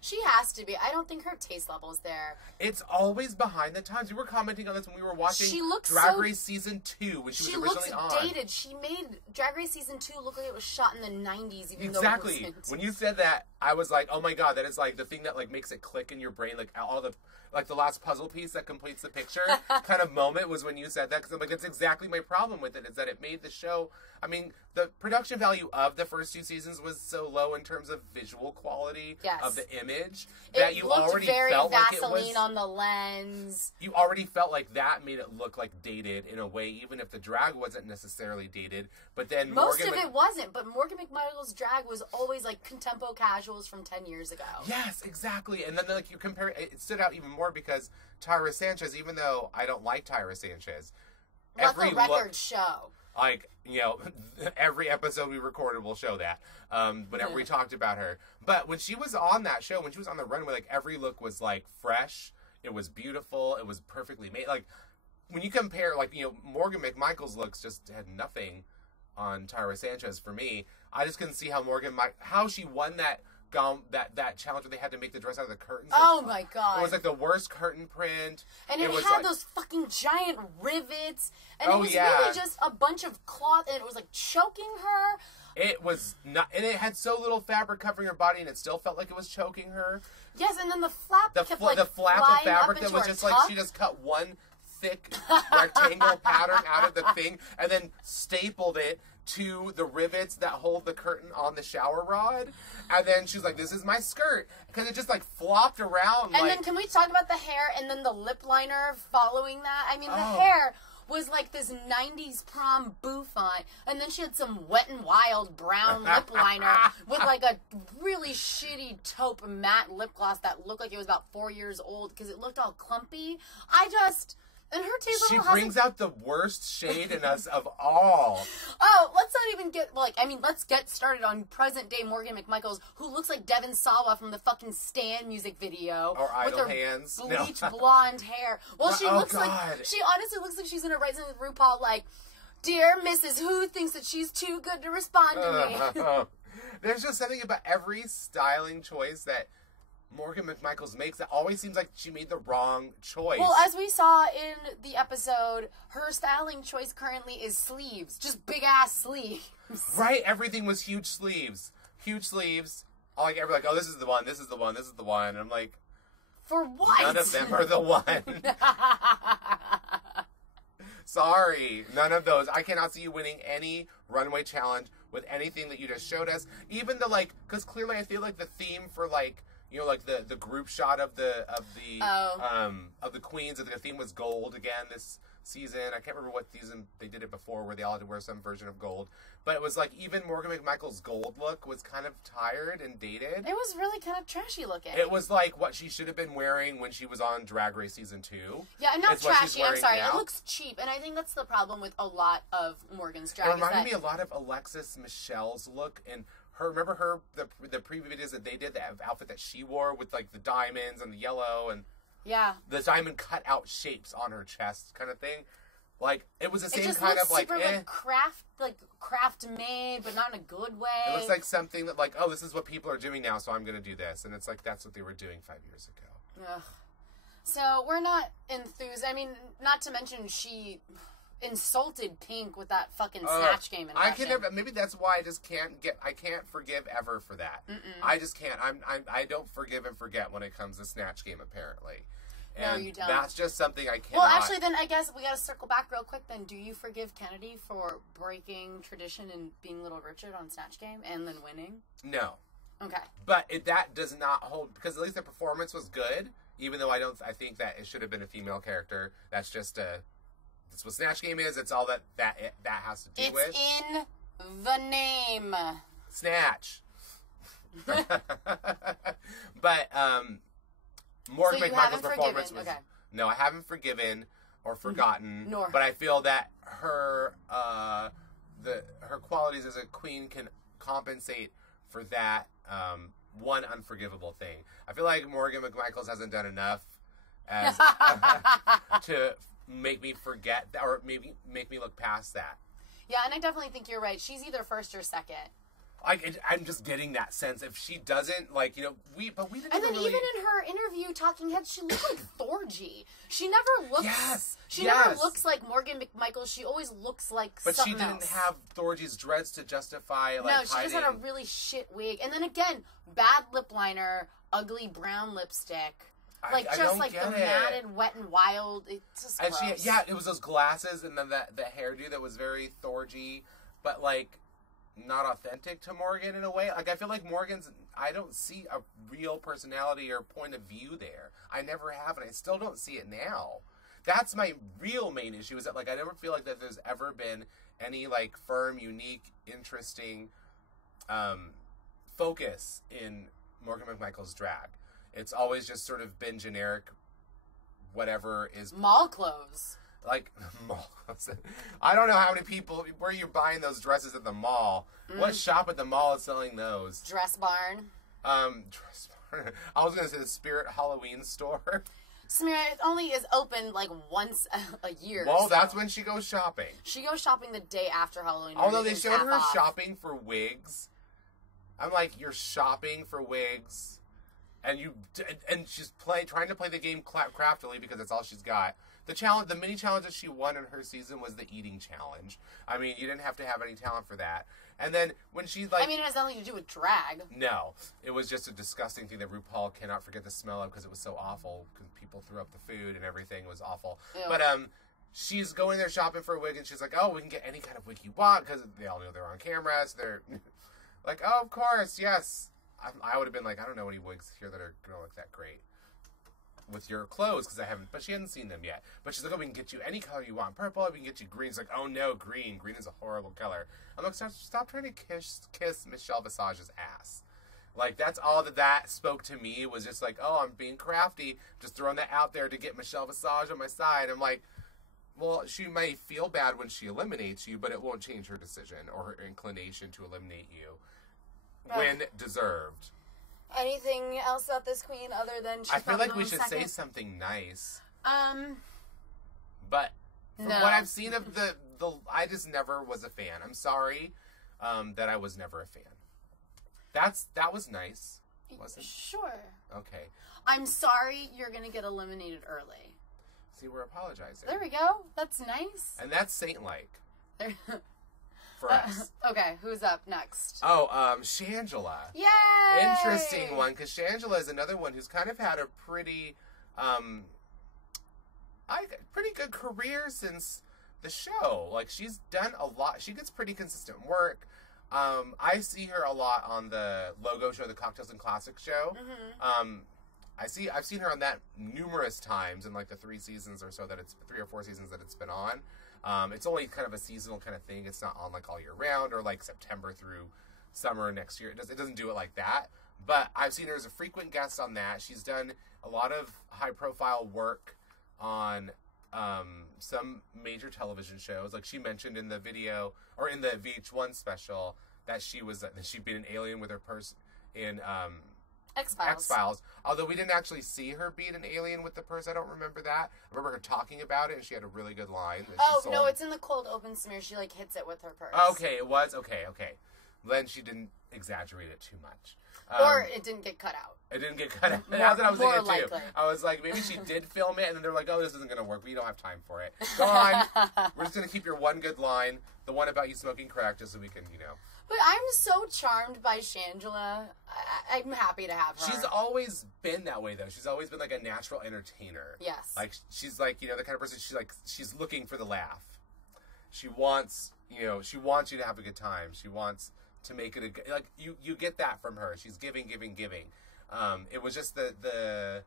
She has to be. I don't think her taste level's there. It's always behind the times. We were commenting on this when we were watching Drag Race Season 2 when she was originally on. She looks dated. She made Drag Race Season 2 look like it was shot in the 90s, even exactly. though it wasn't. When you said that, I was like, oh my God, that is the thing that makes it click in your brain. All the, the last puzzle piece that completes the picture kind of moment was when you said that. Because I'm like, that's exactly my problem with it, is that it made the show, the production value of the first 2 seasons was so low in terms of visual quality of the image that you already felt like it was Vaseline on the lens. You already felt like that made it look dated in a way, even if the drag wasn't necessarily dated. But then most of it wasn't. But Morgan McMichael's drag was always contempo casuals from 10 years ago. Yes, exactly. And then you compare it stood out even more because Tyra Sanchez, even though I don't like Tyra Sanchez, let the record show. Every episode we recorded will show that. Whenever we talked about her. But when she was on that show, when she was on the runway, every look was fresh. It was beautiful. It was perfectly made. When you compare, Morgan McMichael's looks just had nothing on Tyra Sanchez for me. I just couldn't see how she won that challenge where they had to make the dress out of the curtains. Oh my God. It was the worst curtain print. And it had those fucking giant rivets. And it was really just a bunch of cloth, and it was choking her. It was not, and it had so little fabric covering her body, and it still felt like it was choking her. Yes, and then the flap the flap of fabric that was just she just cut one thick rectangle pattern out of the thing, and then stapled it to the rivets that hold the curtain on the shower rod. And then she's like, this is my skirt. Because it just flopped around. And then can we talk about the hair and then the lip liner following that? The hair was this 90s prom bouffant. And then she had some Wet n Wild brown lip liner with a really shitty taupe matte lip gloss that looked like it was about 4 years old because it looked all clumpy. And her taste level brings out the worst shade in us of all. Oh, let's not even get, let's get started on present-day Morgan McMichaels, who looks like Devin Sawa from the fucking Stan music video. Or Idle with her Hands. bleach blonde hair. Well, she honestly looks like she's in a Rising with RuPaul, dear Mrs. Who thinks that she's too good to respond to me. There's just something about every styling choice that Morgan McMichaels makes that always seems like she made the wrong choice. Well, as we saw in the episode, her styling choice currently is sleeves. Just big-ass sleeves. Right? Everything was huge sleeves. Huge sleeves. Oh, this is the one, this is the one, this is the one. And I'm like... For what? None of them are the one. Sorry. None of those. I cannot see you winning any runway challenge with anything that you just showed us. Even the, because clearly I feel like the theme for, the group shot of the queens, the theme was gold again this season. I can't remember what season they did it before where they all had to wear some version of gold. But it was even Morgan McMichael's gold look was kind of tired and dated. It was really kind of trashy looking. It was what she should have been wearing when she was on Drag Race Season 2. Yeah, and not trashy, I'm sorry. Now. It looks cheap, and I think that's the problem with a lot of Morgan's drag. It reminded me a lot of Alexis Michelle's look and the preview videos that they did, the outfit that she wore with the diamonds and the yellow and the diamond cut out shapes on her chest kind of thing. It was the same kind of super, craft made, but not in a good way. It looks like something that this is what people are doing now, so I'm going to do this. And it's that's what they were doing 5 years ago. Ugh. So we're not enthused. Not to mention she insulted Pink with that fucking Snatch Game impression. I can never. Maybe that's why I can't forgive ever for that. I just can't. I don't forgive and forget when it comes to Snatch Game. Apparently, and no, you don't. That's just something I can't. Well, actually, then I guess we got to circle back real quick. Then, do you forgive Kennedy for breaking tradition and being Little Richard on Snatch Game and then winning? No. Okay. But that does not hold, because at least the performance was good, even though I think that it should have been a female character. That's just that's what Snatch Game is. It's all that has to do with. It's in the name. Snatch. But Morgan McMichael's performance was... Okay. No, I haven't forgiven or forgotten. Nor. But I feel that her qualities as a queen can compensate for that one unforgivable thing. I feel like Morgan McMichaels hasn't done enough as to make me forget that, or maybe make me look past that. Yeah, and I definitely think you're right. She's either first or second. I'm just getting that sense. If she doesn't, like, we didn't. And then really... even in her interview, Talking Heads, she looked like Thorgy. She never looks. Yes. She never looks like Morgan McMichael. She always looks like. But something she didn't else. have Thorgy's dreads to justify. Like, no, she hiding. just had a really shit wig, and then again, bad lip liner, ugly brown lipstick. Like, I just don't like get the it. matted, wet and wild. It's just And gross. it was those glasses, and then the hairdo that was very Thorgy, but like not authentic to Morgan in a way. Like, I feel like I don't see a real personality or point of view there. I never have, and I still don't see it now. That's my real main issue, is that, like, I never feel like that there's ever been any, like, firm, unique, interesting focus in Morgan McMichael's drag. It's always just sort of been generic, whatever is... Mall clothes. Like, mall. I don't know how many people, where you're buying those dresses at the mall. What shop at the mall is selling those? Dress Barn. Dress Barn. I was going to say the Spirit Halloween store. Samira, it only is open like once a year. Well, so. that's when she goes shopping. She goes shopping the day after Halloween. Although they showed her off. shopping for wigs. I'm like, you're shopping for wigs. And she's trying to play the game craftily because that's all she's got. The mini challenge that she won in her season was the eating challenge. I mean, you didn't have to have any talent for that. And then when she's like... I mean, it has nothing to do with drag. No. It was just a disgusting thing that RuPaul cannot forget the smell of because it was so awful. Because people threw up the food and everything was awful. Ew. But she's going there shopping for a wig and she's like, oh, we can get any kind of wig you want because they all know they're on camera. So they're like, oh, of course, yes. I would have been like, I don't know any wigs here that are going to look that great with your clothes because I haven't, but she hadn't seen them yet. But she's like, oh, we can get you any color you want. Purple, we can get you green. It's like, oh no, green. Green is a horrible color. I'm like, stop trying to kiss Michelle Visage's ass. Like, that's all that spoke to me was just like, oh, I'm being crafty, just throwing that out there to get Michelle Visage on my side. I'm like, well, she may feel bad when she eliminates you, but it won't change her decision or her inclination to eliminate you when deserved. Anything else about this queen other than she's I feel like we should second? say something nice. But from what I've seen of the I just never was a fan. I'm sorry that I was never a fan. That was nice. Wasn't? Sure. Okay. I'm sorry you're going to get eliminated early. See, we're apologizing. There we go. That's nice. And that's saint-like. For us. Okay, who's up next? Oh, Shangela. Yay! Interesting one, because Shangela is another one who's kind of had a pretty good career since the show. Like, she's done a lot. She gets pretty consistent work. I see her a lot on the Logo show, the Cocktails and Classics show. Mm-hmm. I've seen her on that numerous times in like the 3 seasons or so 3 or 4 seasons that it's been on. It's only kind of a seasonal kind of thing. It's not on like all year round or like September through summer next year. It doesn't do it like that. But I've seen her as a frequent guest on that. She's done a lot of high profile work on some major television shows. Like she mentioned in the video or in the VH1 special that she'd been an alien with her purse in X-Files. Although we didn't actually see her being an alien with the purse. I don't remember that. I remember her talking about it, and she had a really good line. No, it's in the cold open smear. She, like, hits it with her purse. Okay, it was? Okay. Then she didn't exaggerate it too much. Or it didn't get cut out. It didn't get cut out. That's what I was thinking, likely. too. I was like, maybe she did film it, and then they're like, oh, this isn't going to work. We don't have time for it. Go on. We're just going to keep your one good line, the one about you smoking crack, just so we can, But I'm so charmed by Shangela. I'm happy to have her. She's always been that way, though. She's always been, like, a natural entertainer. Yes. Like, she's, like, the kind of person, she's looking for the laugh. She wants you to have a good time. She wants to make it like you get that from her. She's giving. It was just the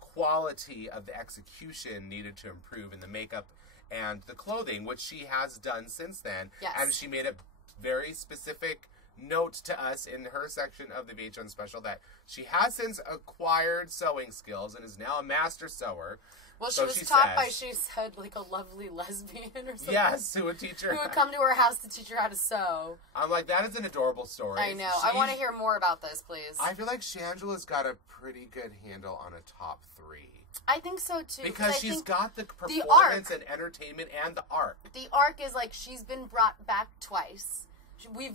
quality of the execution needed to improve in the makeup and the clothing, which she has done since then. Yes. And she made a very specific note to us in her section of the VH1 special that she has since acquired sewing skills and is now a master sewer. Well, she was taught by, she said, like a lovely lesbian or something. Yes, who would teach her. Who would come to her house to teach her how to sew. I'm like, that is an adorable story. I know. I want to hear more about this, please. I feel like Shangela's got a pretty good handle on a top 3. I think so, too. Because she's got the performance and entertainment and the arc. The arc is like she's been brought back twice. We've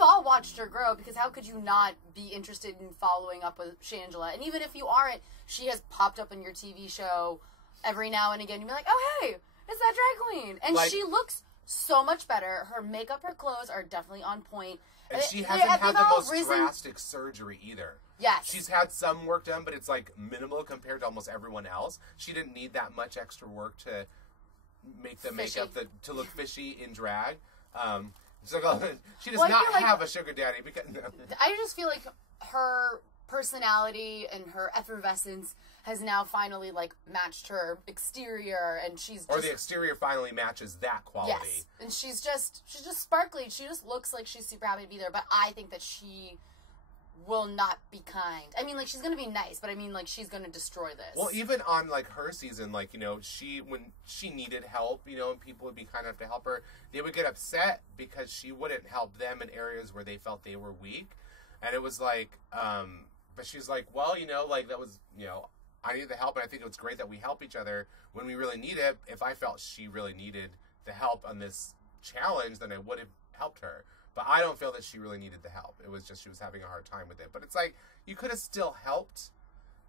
all watched her grow, because how could you not be interested in following up with Shangela? And even if you aren't, she has popped up in your TV show every now and again. You'd be like, oh, hey, it's that drag queen. And she looks so much better. Her makeup, her clothes are definitely on point. And she hasn't had the most drastic surgery either. Yes. She's had some work done, but it's like minimal compared to almost everyone else. She didn't need that much extra work to make the makeup to look fishy in drag. So she does not have a sugar daddy. Because I just feel like her personality and her effervescence has now finally like matched her exterior, and or the exterior finally matches that quality. Yes, and she's just sparkly. She just looks like she's super happy to be there. But I think that she will not be kind. I mean, like, she's gonna be nice, but I mean, like, she's gonna destroy this. Well, even on like her season, like, you know, when she needed help, you know, and people would be kind enough to help her, they would get upset because she wouldn't help them in areas where they felt they were weak. And it was like, but she's like, well, you know, like, that was, you know, I needed the help, and I think it was great that we help each other when we really need it. If I felt she really needed the help on this challenge, then I would have helped her. But I don't feel that she really needed the help. It was just she was having a hard time with it. But it's like, you could have still helped,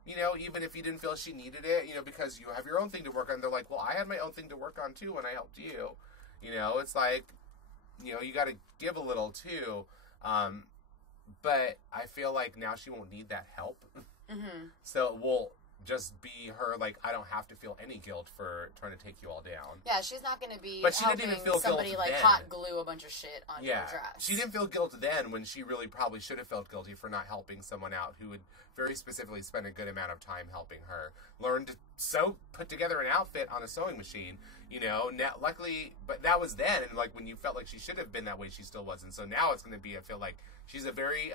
you know, even if you didn't feel she needed it, you know, because you have your own thing to work on. They're like, well, I had my own thing to work on too when I helped you. You know, it's like, you know, you got to give a little too. But I feel like now she won't need that help. Mm-hmm. So it will just be her, like, I don't have to feel any guilt for trying to take you all down. Yeah, she's not going to be but she didn't even feel somebody, guilt like, then. hot glue a bunch of shit on your dress. She didn't feel guilt then when she really probably should have felt guilty for not helping someone out who would very specifically spend a good amount of time helping her. Learn to put together an outfit on a sewing machine, you know. Now, luckily, but that was then, and, like, when you felt like she should have been that way, she still wasn't. So now it's going to be, I feel like, she's a very,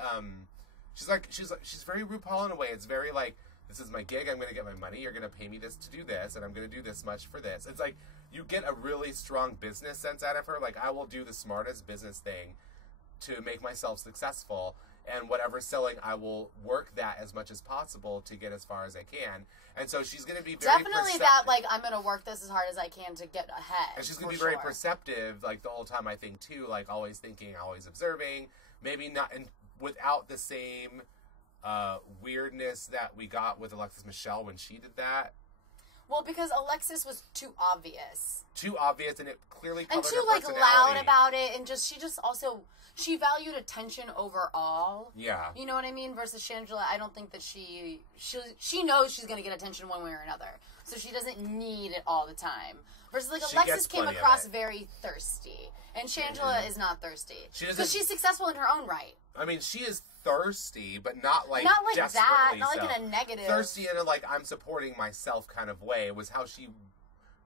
she's very RuPaul in a way. It's very, like, this is my gig, I'm going to get my money, you're going to pay me this to do this, and I'm going to do this much for this. It's like, you get a really strong business sense out of her. Like, I will do the smartest business thing to make myself successful, and whatever selling, I will work that as much as possible to get as far as I can. And so she's going to be very definitely that, like, I'm going to work this as hard as I can to get ahead. And she's going to be very perceptive, like, the whole time, I think, too, like, always thinking, always observing, maybe not, and without the same weirdness that we got with Alexis Michelle when she did that. Well, because Alexis was too obvious. Too obvious, and it clearly colored and too, her like, personality. loud about it, and she valued attention overall. Yeah. You know what I mean? Versus Shangela, I don't think that she knows she's going to get attention one way or another. So she doesn't need it all the time. Versus, like, Alexis came across very thirsty. And Shangela is not thirsty. Because she's successful in her own right. I mean, she is thirsty, but not like that. Not like in a negative. Thirsty in a, like, I'm supporting myself kind of way. It was how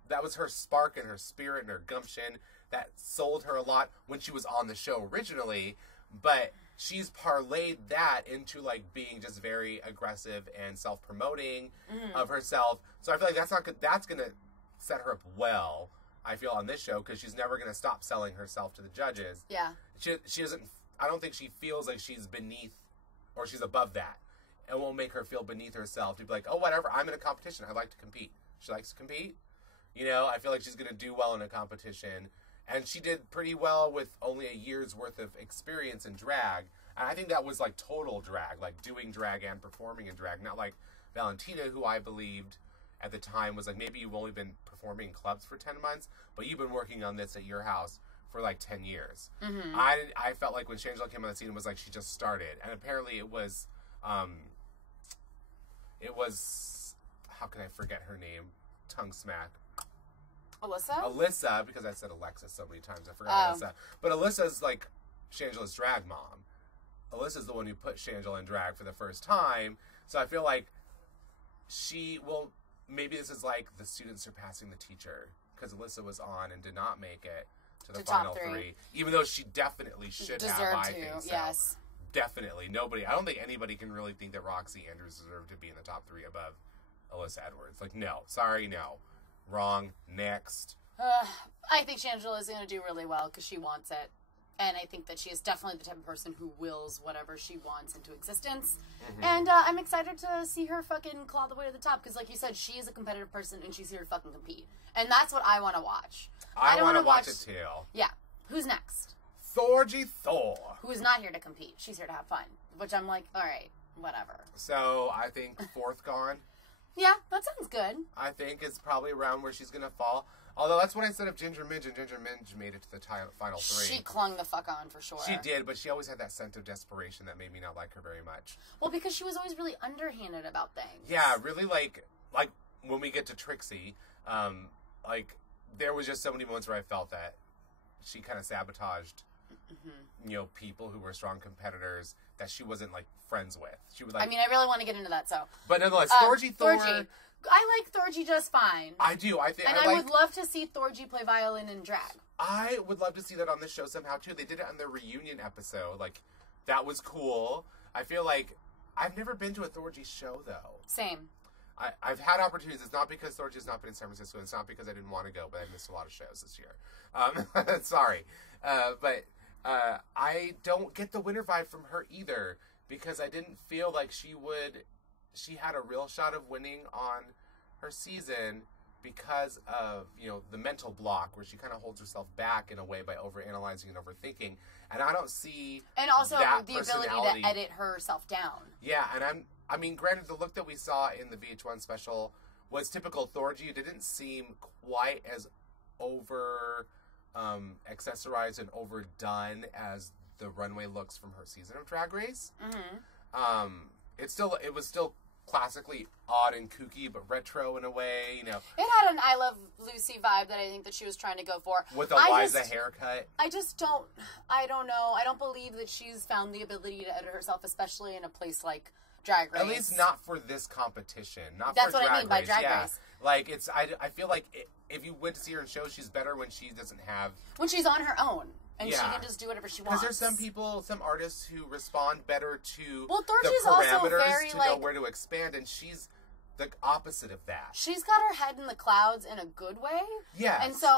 that was her spark and her spirit and her gumption that sold her a lot when she was on the show originally. But she's parlayed that into, like, being just very aggressive and self-promoting of herself. So I feel like that's going to set her up well, I feel, on this show, because she's never going to stop selling herself to the judges. Yeah. She doesn't, I don't think she feels like she's beneath or she's above that. It won't make her feel beneath herself to be like, oh, whatever, I'm in a competition. I like to compete. She likes to compete. You know, I feel like she's going to do well in a competition. And she did pretty well with only a year's worth of experience in drag. And I think that was, like, total drag, like doing drag and performing in drag. Not like Valentina, who I believed at the time was like, maybe you've only been performing in clubs for 10 months, but you've been working on this at your house for, like, 10 years. Mm-hmm. I felt like when Shangela came on the scene, it was like she just started. And apparently it was, how can I forget her name? Tongue smack. Alyssa? Alyssa, because I said Alexis so many times, I forgot Alyssa. But Alyssa's, like, Shangela's drag mom. Alyssa's the one who put Shangela in drag for the first time. So I feel like maybe this is like the student surpassing the teacher, because Alyssa was on and did not make it to the final three, even though she definitely should have. I think so. Yes. Definitely. I don't think anybody can really think that Roxy Andrews deserved to be in the top 3 above Alyssa Edwards. Like, no. Sorry, no. Wrong. Next. I think Shangela is going to do really well because she wants it. And I think that she is definitely the type of person who wills whatever she wants into existence. Mm-hmm. And I'm excited to see her fucking claw the way to the top. Because like you said, she is a competitive person and she's here to fucking compete. And that's what I want to watch. I want to watch it too. Yeah. Who's next? Thorgy Thor. Who is not here to compete. She's here to have fun. Which I'm like, all right, whatever. So I think fourth gone. Yeah, that sounds good. I think is probably around where she's going to fall. Although that's what I said of Ginger Minge, and Ginger Minge made it to the final 3. She clung the fuck on for sure. She did, but she always had that sense of desperation that made me not like her very much. Well, because she was always really underhanded about things. Yeah, really like when we get to Trixie, like there was just so many moments where I felt that she kind of sabotaged, people who were strong competitors that she wasn't like friends with. She would like. I mean, I really want to get into that. So, but nonetheless, Thorgy Thor. I like Thorgy just fine. I do. I think, and I would love to see Thorgy play violin in drag. I would love to see that on this show somehow too. They did it on their reunion episode. Like, that was cool. I feel like I've never been to a Thorgy show though. Same. I've had opportunities. It's not because Thorgy's not been in San Francisco. It's not because I didn't want to go, but I missed a lot of shows this year. Sorry, but I don't get the winner vibe from her either, because I didn't feel like she had a real shot of winning on her season because of, the mental block where she kind of holds herself back in a way by overanalyzing and overthinking. And I don't see and also that the ability to edit herself down. Yeah, and granted, the look that we saw in the VH1 special was typical Thorgy. It didn't seem quite as over accessorized and overdone as the runway looks from her season of Drag Race. Mm-hmm. It was still classically odd and kooky, but retro in a way, It had an I Love Lucy vibe that I think that she was trying to go for. With a Liza haircut. I don't know. I don't believe that she's found the ability to edit herself, especially in a place like Drag Race. At least not for this competition. That's what I mean by Drag Race. Like, I feel like if you went to see her in shows, she's better when she doesn't have... When she's on her own. And she can just do whatever she wants. Because there's some artists who respond better to Thorgy's the parameters also very, to know where to expand, and she's the opposite of that. She's got her head in the clouds in a good way. Yeah. And so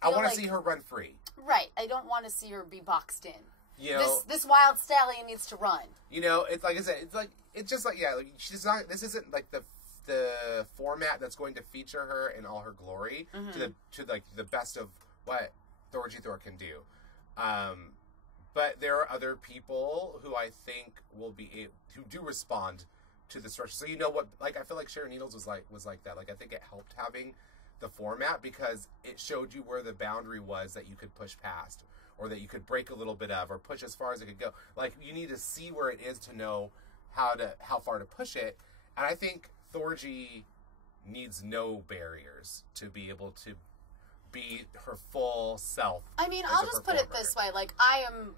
I want to see her run free. Right. I don't want to see her be boxed in. This wild stallion needs to run. It's like I said, she's not. This isn't like the format that's going to feature her in all her glory to the best of what Thorgy Thor can do. But there are other people who I think who do respond to the structure. So what? Like, I feel like Sharon Needles was like that. Like, I think it helped having the format because it showed you where the boundary was that you could push past, or that you could break a little bit of, or push as far as it could go. Like, you need to see where it is to know how far to push it. And I think Thorgy needs no barriers to be able to be her full self. I mean, I'll just put it this way: like, I'm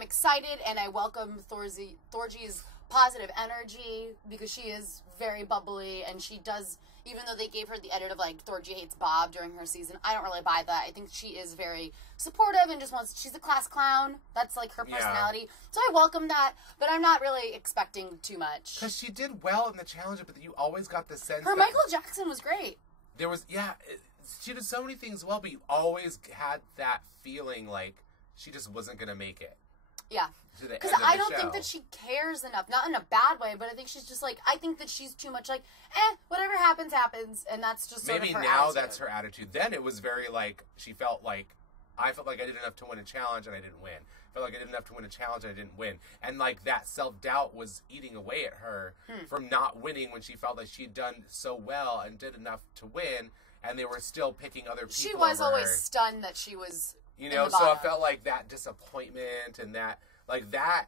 excited and I welcome Thorgy's positive energy because she is very bubbly and she does. Even though they gave her the edit of like Thorgy hates Bob during her season, I don't really buy that. I think she is very supportive and she's a class clown. That's like her personality. Yeah. So I welcome that, but I'm not really expecting too much. Because she did well in the challenge, but you always got the sense her Michael Jackson was great. There was, she did so many things well, but you always had that feeling like she just wasn't going to make it. Yeah. Because I don't think that she cares enough. Not in a bad way, but I think she's just like, I think that she's too much like, whatever happens, happens. And that's just sort of her attitude. That's her attitude. Then it was very like, I felt like I did enough to win a challenge and I didn't win. I felt like I did enough to win a challenge and I didn't win. And like that self-doubt was eating away at her from not winning when she felt like she'd done so well and did enough to win. And they were still picking other people. She was always stunned that she was so I felt like that disappointment and that, like that.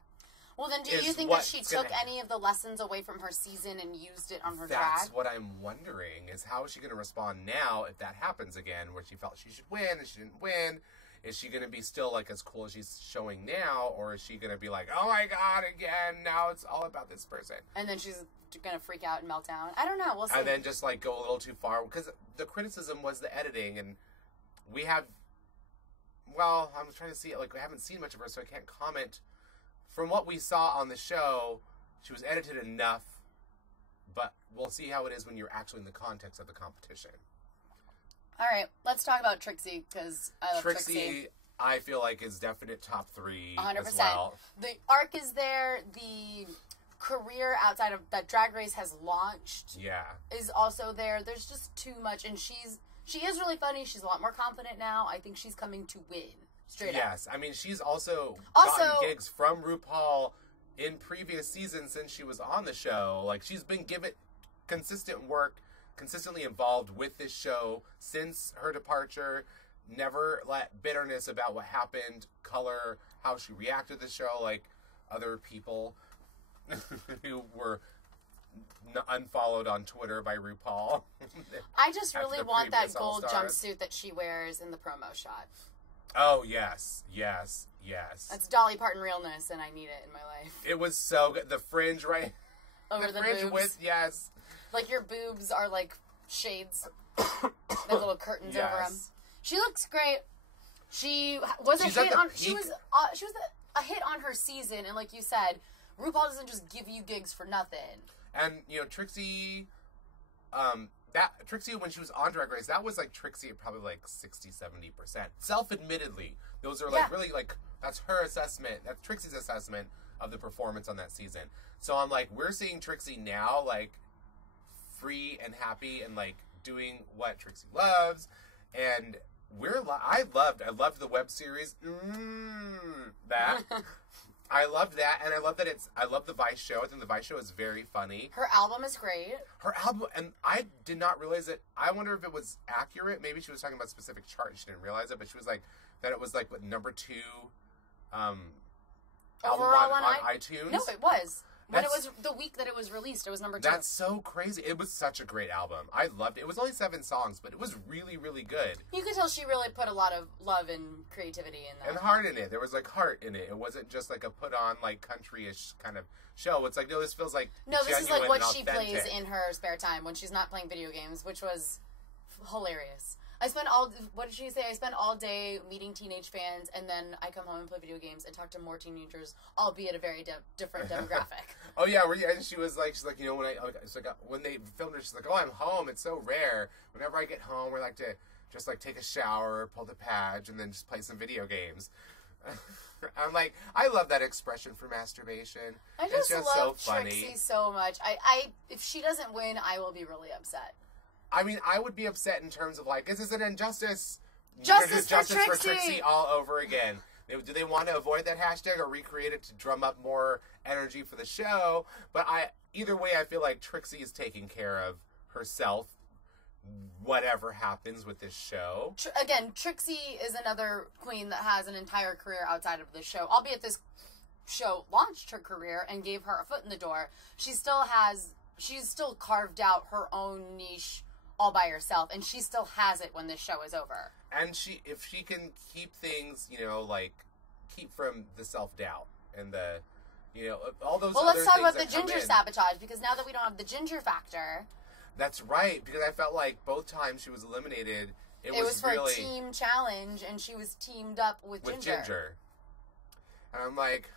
Well, then do you think that she took any of the lessons away from her season and used it on her drag? That's what I'm wondering, is how is she going to respond now if that happens again, where she felt she should win and she didn't win? is she going to be still, like, as cool as she's showing now, or is she going to be like, oh my god, again, now it's all about this person? And then she's going to freak out and melt down. I don't know, we'll see. And then just, like, go a little too far, because the criticism was the editing, and we have, well, I'm trying to see it, like, I haven't seen much of her, so I can't comment. From what we saw on the show, she was edited enough, but we'll see how it is when you're actually in the context of the competition. All right, let's talk about Trixie, because I love Trixie. I feel like is definite top 3 100%. as well. The arc is there. The career outside of that Drag Race has launched is also there. There's just too much, and she is really funny. She's a lot more confident now. I think she's coming to win. Straight up. Yes, I mean, she's also gotten gigs from RuPaul in previous seasons since she was on the show. Like, she's been given consistent work, consistently involved with this show since her departure. Never let bitterness about what happened color how she reacted to the show, like other people who were unfollowed on Twitter by RuPaul. I just really want that gold jumpsuit that she wears in the promo shot. Oh, yes. That's Dolly Parton realness, and I need it in my life. It was so good. The fringe, right? Over the fringe boobs. With, yes. Like, your boobs are like shades. There's little curtains over them. She looks great. She was a hit on. She was a hit on her season, and like you said, RuPaul doesn't just give you gigs for nothing. And you know, Trixie, Trixie when she was on Drag Race, that was like Trixie at probably like 60-70%. Self-admittedly, those are like really like that's her assessment. That's Trixie's assessment of the performance on that season. So I'm like, we're seeing Trixie now like free and happy and like doing what Trixie loves, and I loved the web series. That. I loved that, and I love the Vice show. I think the Vice show is very funny. Her album is great. Her album, and I did not realize it. I wonder if it was accurate. Maybe she was talking about a specific chart and she didn't realize it, but she was like, that it was like, what, number 2 album on iTunes? No, it was. When it was the week that it was released, it was number 2. That's so crazy. It was such a great album. I loved it. It was only 7 songs, but it was really, really good. You could tell she really put a lot of love and creativity in that. And heart in it. There was, like, heart in it. It wasn't just, like, a put-on, like, country-ish kind of show. It's like, no, this feels like this is, like, what she plays in her spare time when she's not playing video games, which was hilarious. I spent what did she say? I spent all day meeting teenage fans, and then I come home and play video games and talk to more teenagers, albeit a very different demographic. Oh yeah, she was like, you know, when they filmed her, she's like, oh, I'm home. It's so rare. Whenever I get home, we like to just like take a shower, pull the patch, and then just play some video games. I'm like, I love that expression for masturbation. I just love Trixie so much. I if she doesn't win, I will be really upset. I mean, I would be upset in terms of, like, this is an injustice. Justice for Trixie all over again. Do they want to avoid that hashtag or recreate it to drum up more energy for the show? But either way, I feel like Trixie is taking care of herself, whatever happens with this show. Again, Trixie is another queen that has an entire career outside of the show. Albeit this show launched her career and gave her a foot in the door. She's still carved out her own niche all by herself, and she still has it when this show is over. And if she can keep things, you know, like, keep from the self-doubt and the, you know, all those other things. Well, let's talk about the ginger sabotage, because now that we don't have the ginger factor. That's right, because I felt like both times she was eliminated, it was for really a team challenge, and she was teamed up with Ginger. And I'm like,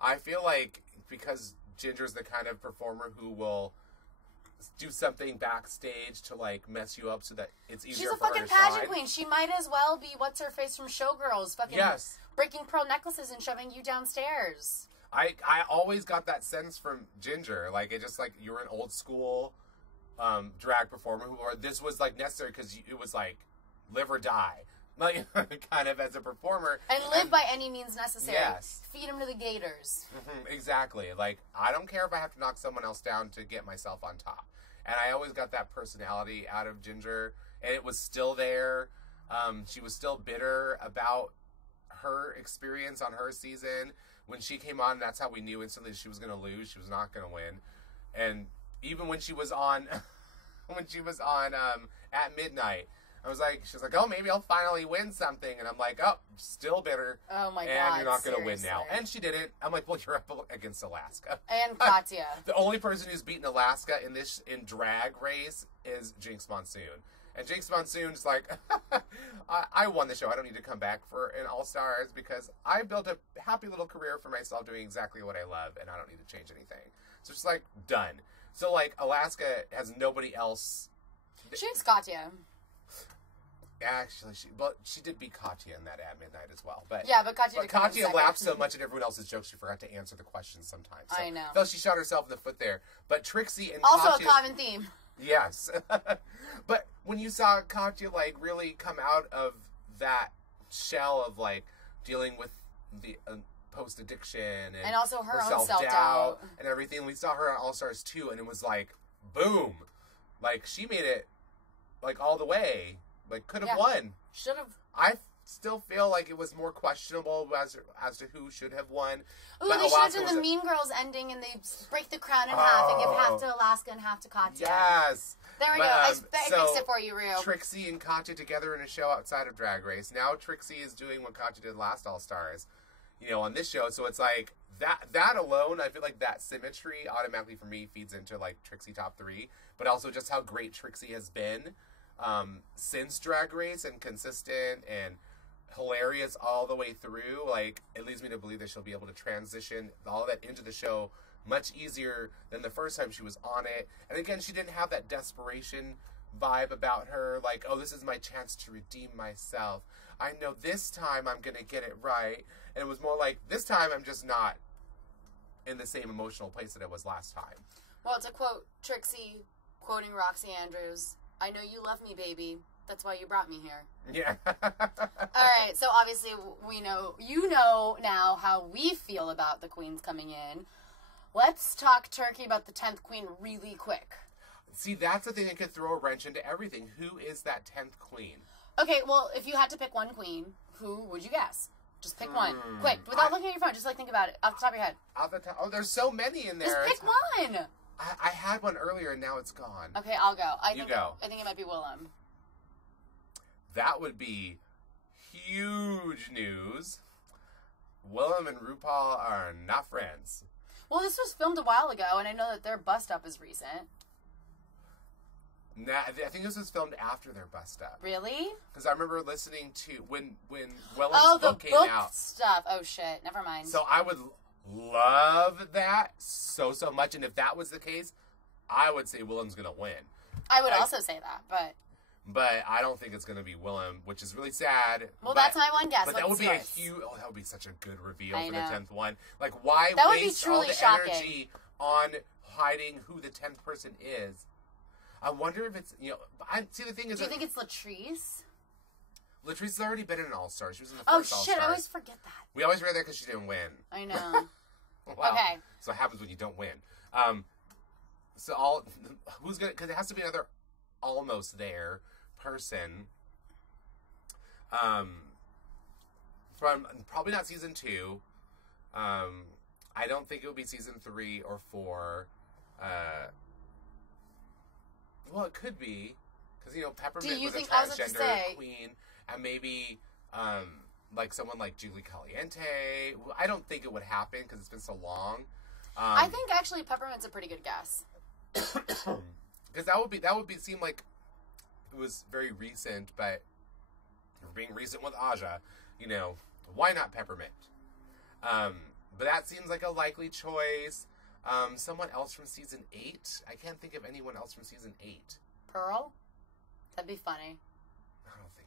I feel like because Ginger's the kind of performer who will do something backstage to, like, mess you up so that it's easier for her to shine. She's a fucking pageant queen. She might as well be what's-her-face from Showgirls, fucking breaking pearl necklaces and shoving you downstairs. I always got that sense from Ginger. Like, it just, like, you were an old-school drag performer this was, like, necessary because it was, like, live or die. Like, kind of as a performer. And live by any means necessary. Yes. Feed them to the gators. Mm-hmm, exactly. Like, I don't care if I have to knock someone else down to get myself on top. And I always got that personality out of Ginger. And it was still there. She was still bitter about her experience on her season. When she came on, that's how we knew instantly she was going to lose. She was not going to win. And even when she was on... At midnight... She was like, oh, maybe I'll finally win something. And I'm like, oh, still bitter. Oh, my God. And you're not going to win seriously. now. And she didn't. I'm like, well, you're up against Alaska. And Katya. The only person who's beaten Alaska in Drag Race is Jinx Monsoon. And Jinx Monsoon's like, I won the show. I don't need to come back for an All-Stars because I built a happy little career for myself doing exactly what I love, and I don't need to change anything. So it's like, done. So, like, Alaska has nobody else. She's Katya. Actually, she did beat Katya in that at midnight as well. But Katya laughed so much at everyone else's jokes she forgot to answer the questions sometimes. So, I know. Though she shot herself in the foot there. But Trixie and also Katya's, a common theme. Yes. But when you saw Katya, like, really come out of that shell of, like, dealing with the post-addiction and also her own self-doubt and everything, we saw her on All-Stars 2, and it was like, boom. Like, she made it, like, all the way. Like, could have won. Should have. I still feel like it was more questionable as to who should have won. Ooh, they should have done the Mean Girls ending, and they break the crown in half and give half to Alaska and half to Katya. Yes. There we go. I fixed it for you, Rio. Trixie and Katya together in a show outside of Drag Race. Now Trixie is doing what Katya did last All-Stars, on this show. So it's like, that alone, I feel like that symmetry automatically for me feeds into, like, Trixie top 3. But also just how great Trixie has been since Drag Race, and consistent and hilarious all the way through. Like, it leads me to believe that she'll be able to transition all that into the show much easier than the first time she was on it. And again, she didn't have that desperation vibe about her, like, oh, this is my chance to redeem myself. I know this time I'm gonna get it right. And it was more like, this time I'm just not in the same emotional place that I was last time. Well, to quote Trixie, quoting Roxy Andrews, I know you love me, baby. That's why you brought me here. Yeah. All right. So obviously you know now how we feel about the queens coming in. Let's talk turkey about the 10th queen really quick. See, that's the thing that could throw a wrench into everything. Who is that 10th queen? Okay, well, if you had to pick one queen, who would you guess? Just pick one. Quick, without looking at your phone. Just, like, think about it. Off the top of your head. Oh, there's so many in there. Just pick one. I had one earlier, and now it's gone. Okay, I'll go. I think it might be Willem. That would be huge news. Willem and RuPaul are not friends. Well, this was filmed a while ago, and I know that their bust-up is recent. Nah, I think this was filmed after their bust-up. Really? Because I remember listening to when Willem's book came out. Stuff. Oh, shit. Never mind. So I would love that so much, and if that was the case, I would say Willem's going to win. I would also say that, But I don't think it's going to be Willem, which is really sad. Well, that's my one guess. But that would be that would be such a good reveal for the 10th one. Like, why that waste all the energy on hiding who the 10th person is? I wonder if it's, see, the thing is... Do you think it's Latrice? Latrice has already been in an All-Star. She was in the first All-Stars. Oh, shit, I always forget that. We always forget that because she didn't win. I know. Wow. Okay. So it happens when you don't win. Who's going to... Because it has to be another almost there person. From probably not season 2. I don't think it will be season 3 or 4. Well, it could be because Peppermint was a transgender queen, and maybe like someone like Julie Caliente. I don't think it would happen because it's been so long. I think actually Peppermint's a pretty good guess. Because that would seem like it was very recent, but being recent with Aja, why not Peppermint? But that seems like a likely choice. Someone else from season 8. I can't think of anyone else from season 8. Pearl? That'd be funny. I don't think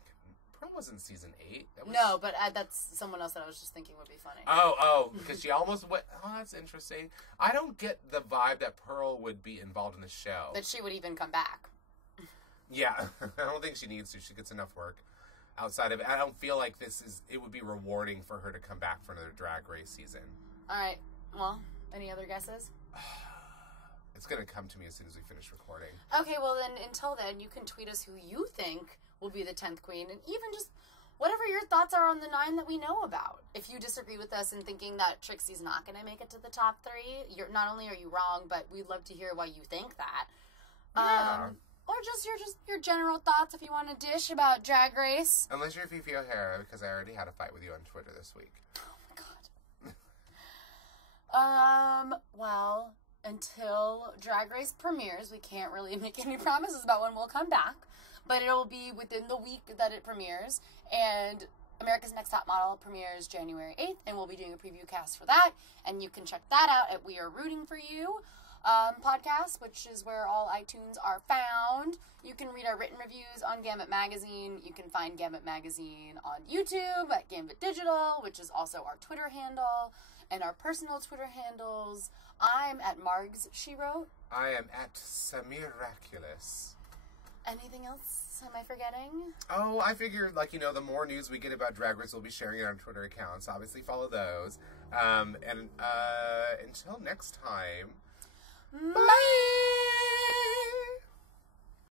Pearl was in season 8. No, but that's someone else that I was just thinking would be funny. Oh, because she almost went. Oh, that's interesting. I don't get the vibe that Pearl would be involved in the show. That she would even come back. Yeah, I don't think she needs to. She gets enough work outside of it. I don't feel like it would be rewarding for her to come back for another Drag Race season. All right. Well, any other guesses? It's going to come to me as soon as we finish recording. Okay, well then, until then, you can tweet us who you think will be the 10th queen, and even just whatever your thoughts are on the 9 that we know about. If you disagree with us in thinking that Trixie's not going to make it to the top 3, not only are you wrong, but we'd love to hear why you think that. Yeah. Or just your general thoughts if you want to dish about Drag Race. Unless you're Fifi O'Hara, because I already had a fight with you on Twitter this week. Oh my god. Well, until Drag Race premieres, we can't really make any promises about when we'll come back. But it'll be within the week that it premieres. And America's Next Top Model premieres January 8th. And we'll be doing a preview cast for that. And you can check that out at We Are Rooting For You podcast, which is where all iTunes are found. You can read our written reviews on Gambit Magazine. You can find Gambit Magazine on YouTube at Gambit Digital, which is also our Twitter handle, and our personal Twitter handles. I'm at Margs, she wrote. I am at Samiraculous. Anything else? Am I forgetting? Oh, I figured, like, you know, the more news we get about Drag Race, we'll be sharing it on Twitter accounts. Obviously, follow those. And until next time... Bye!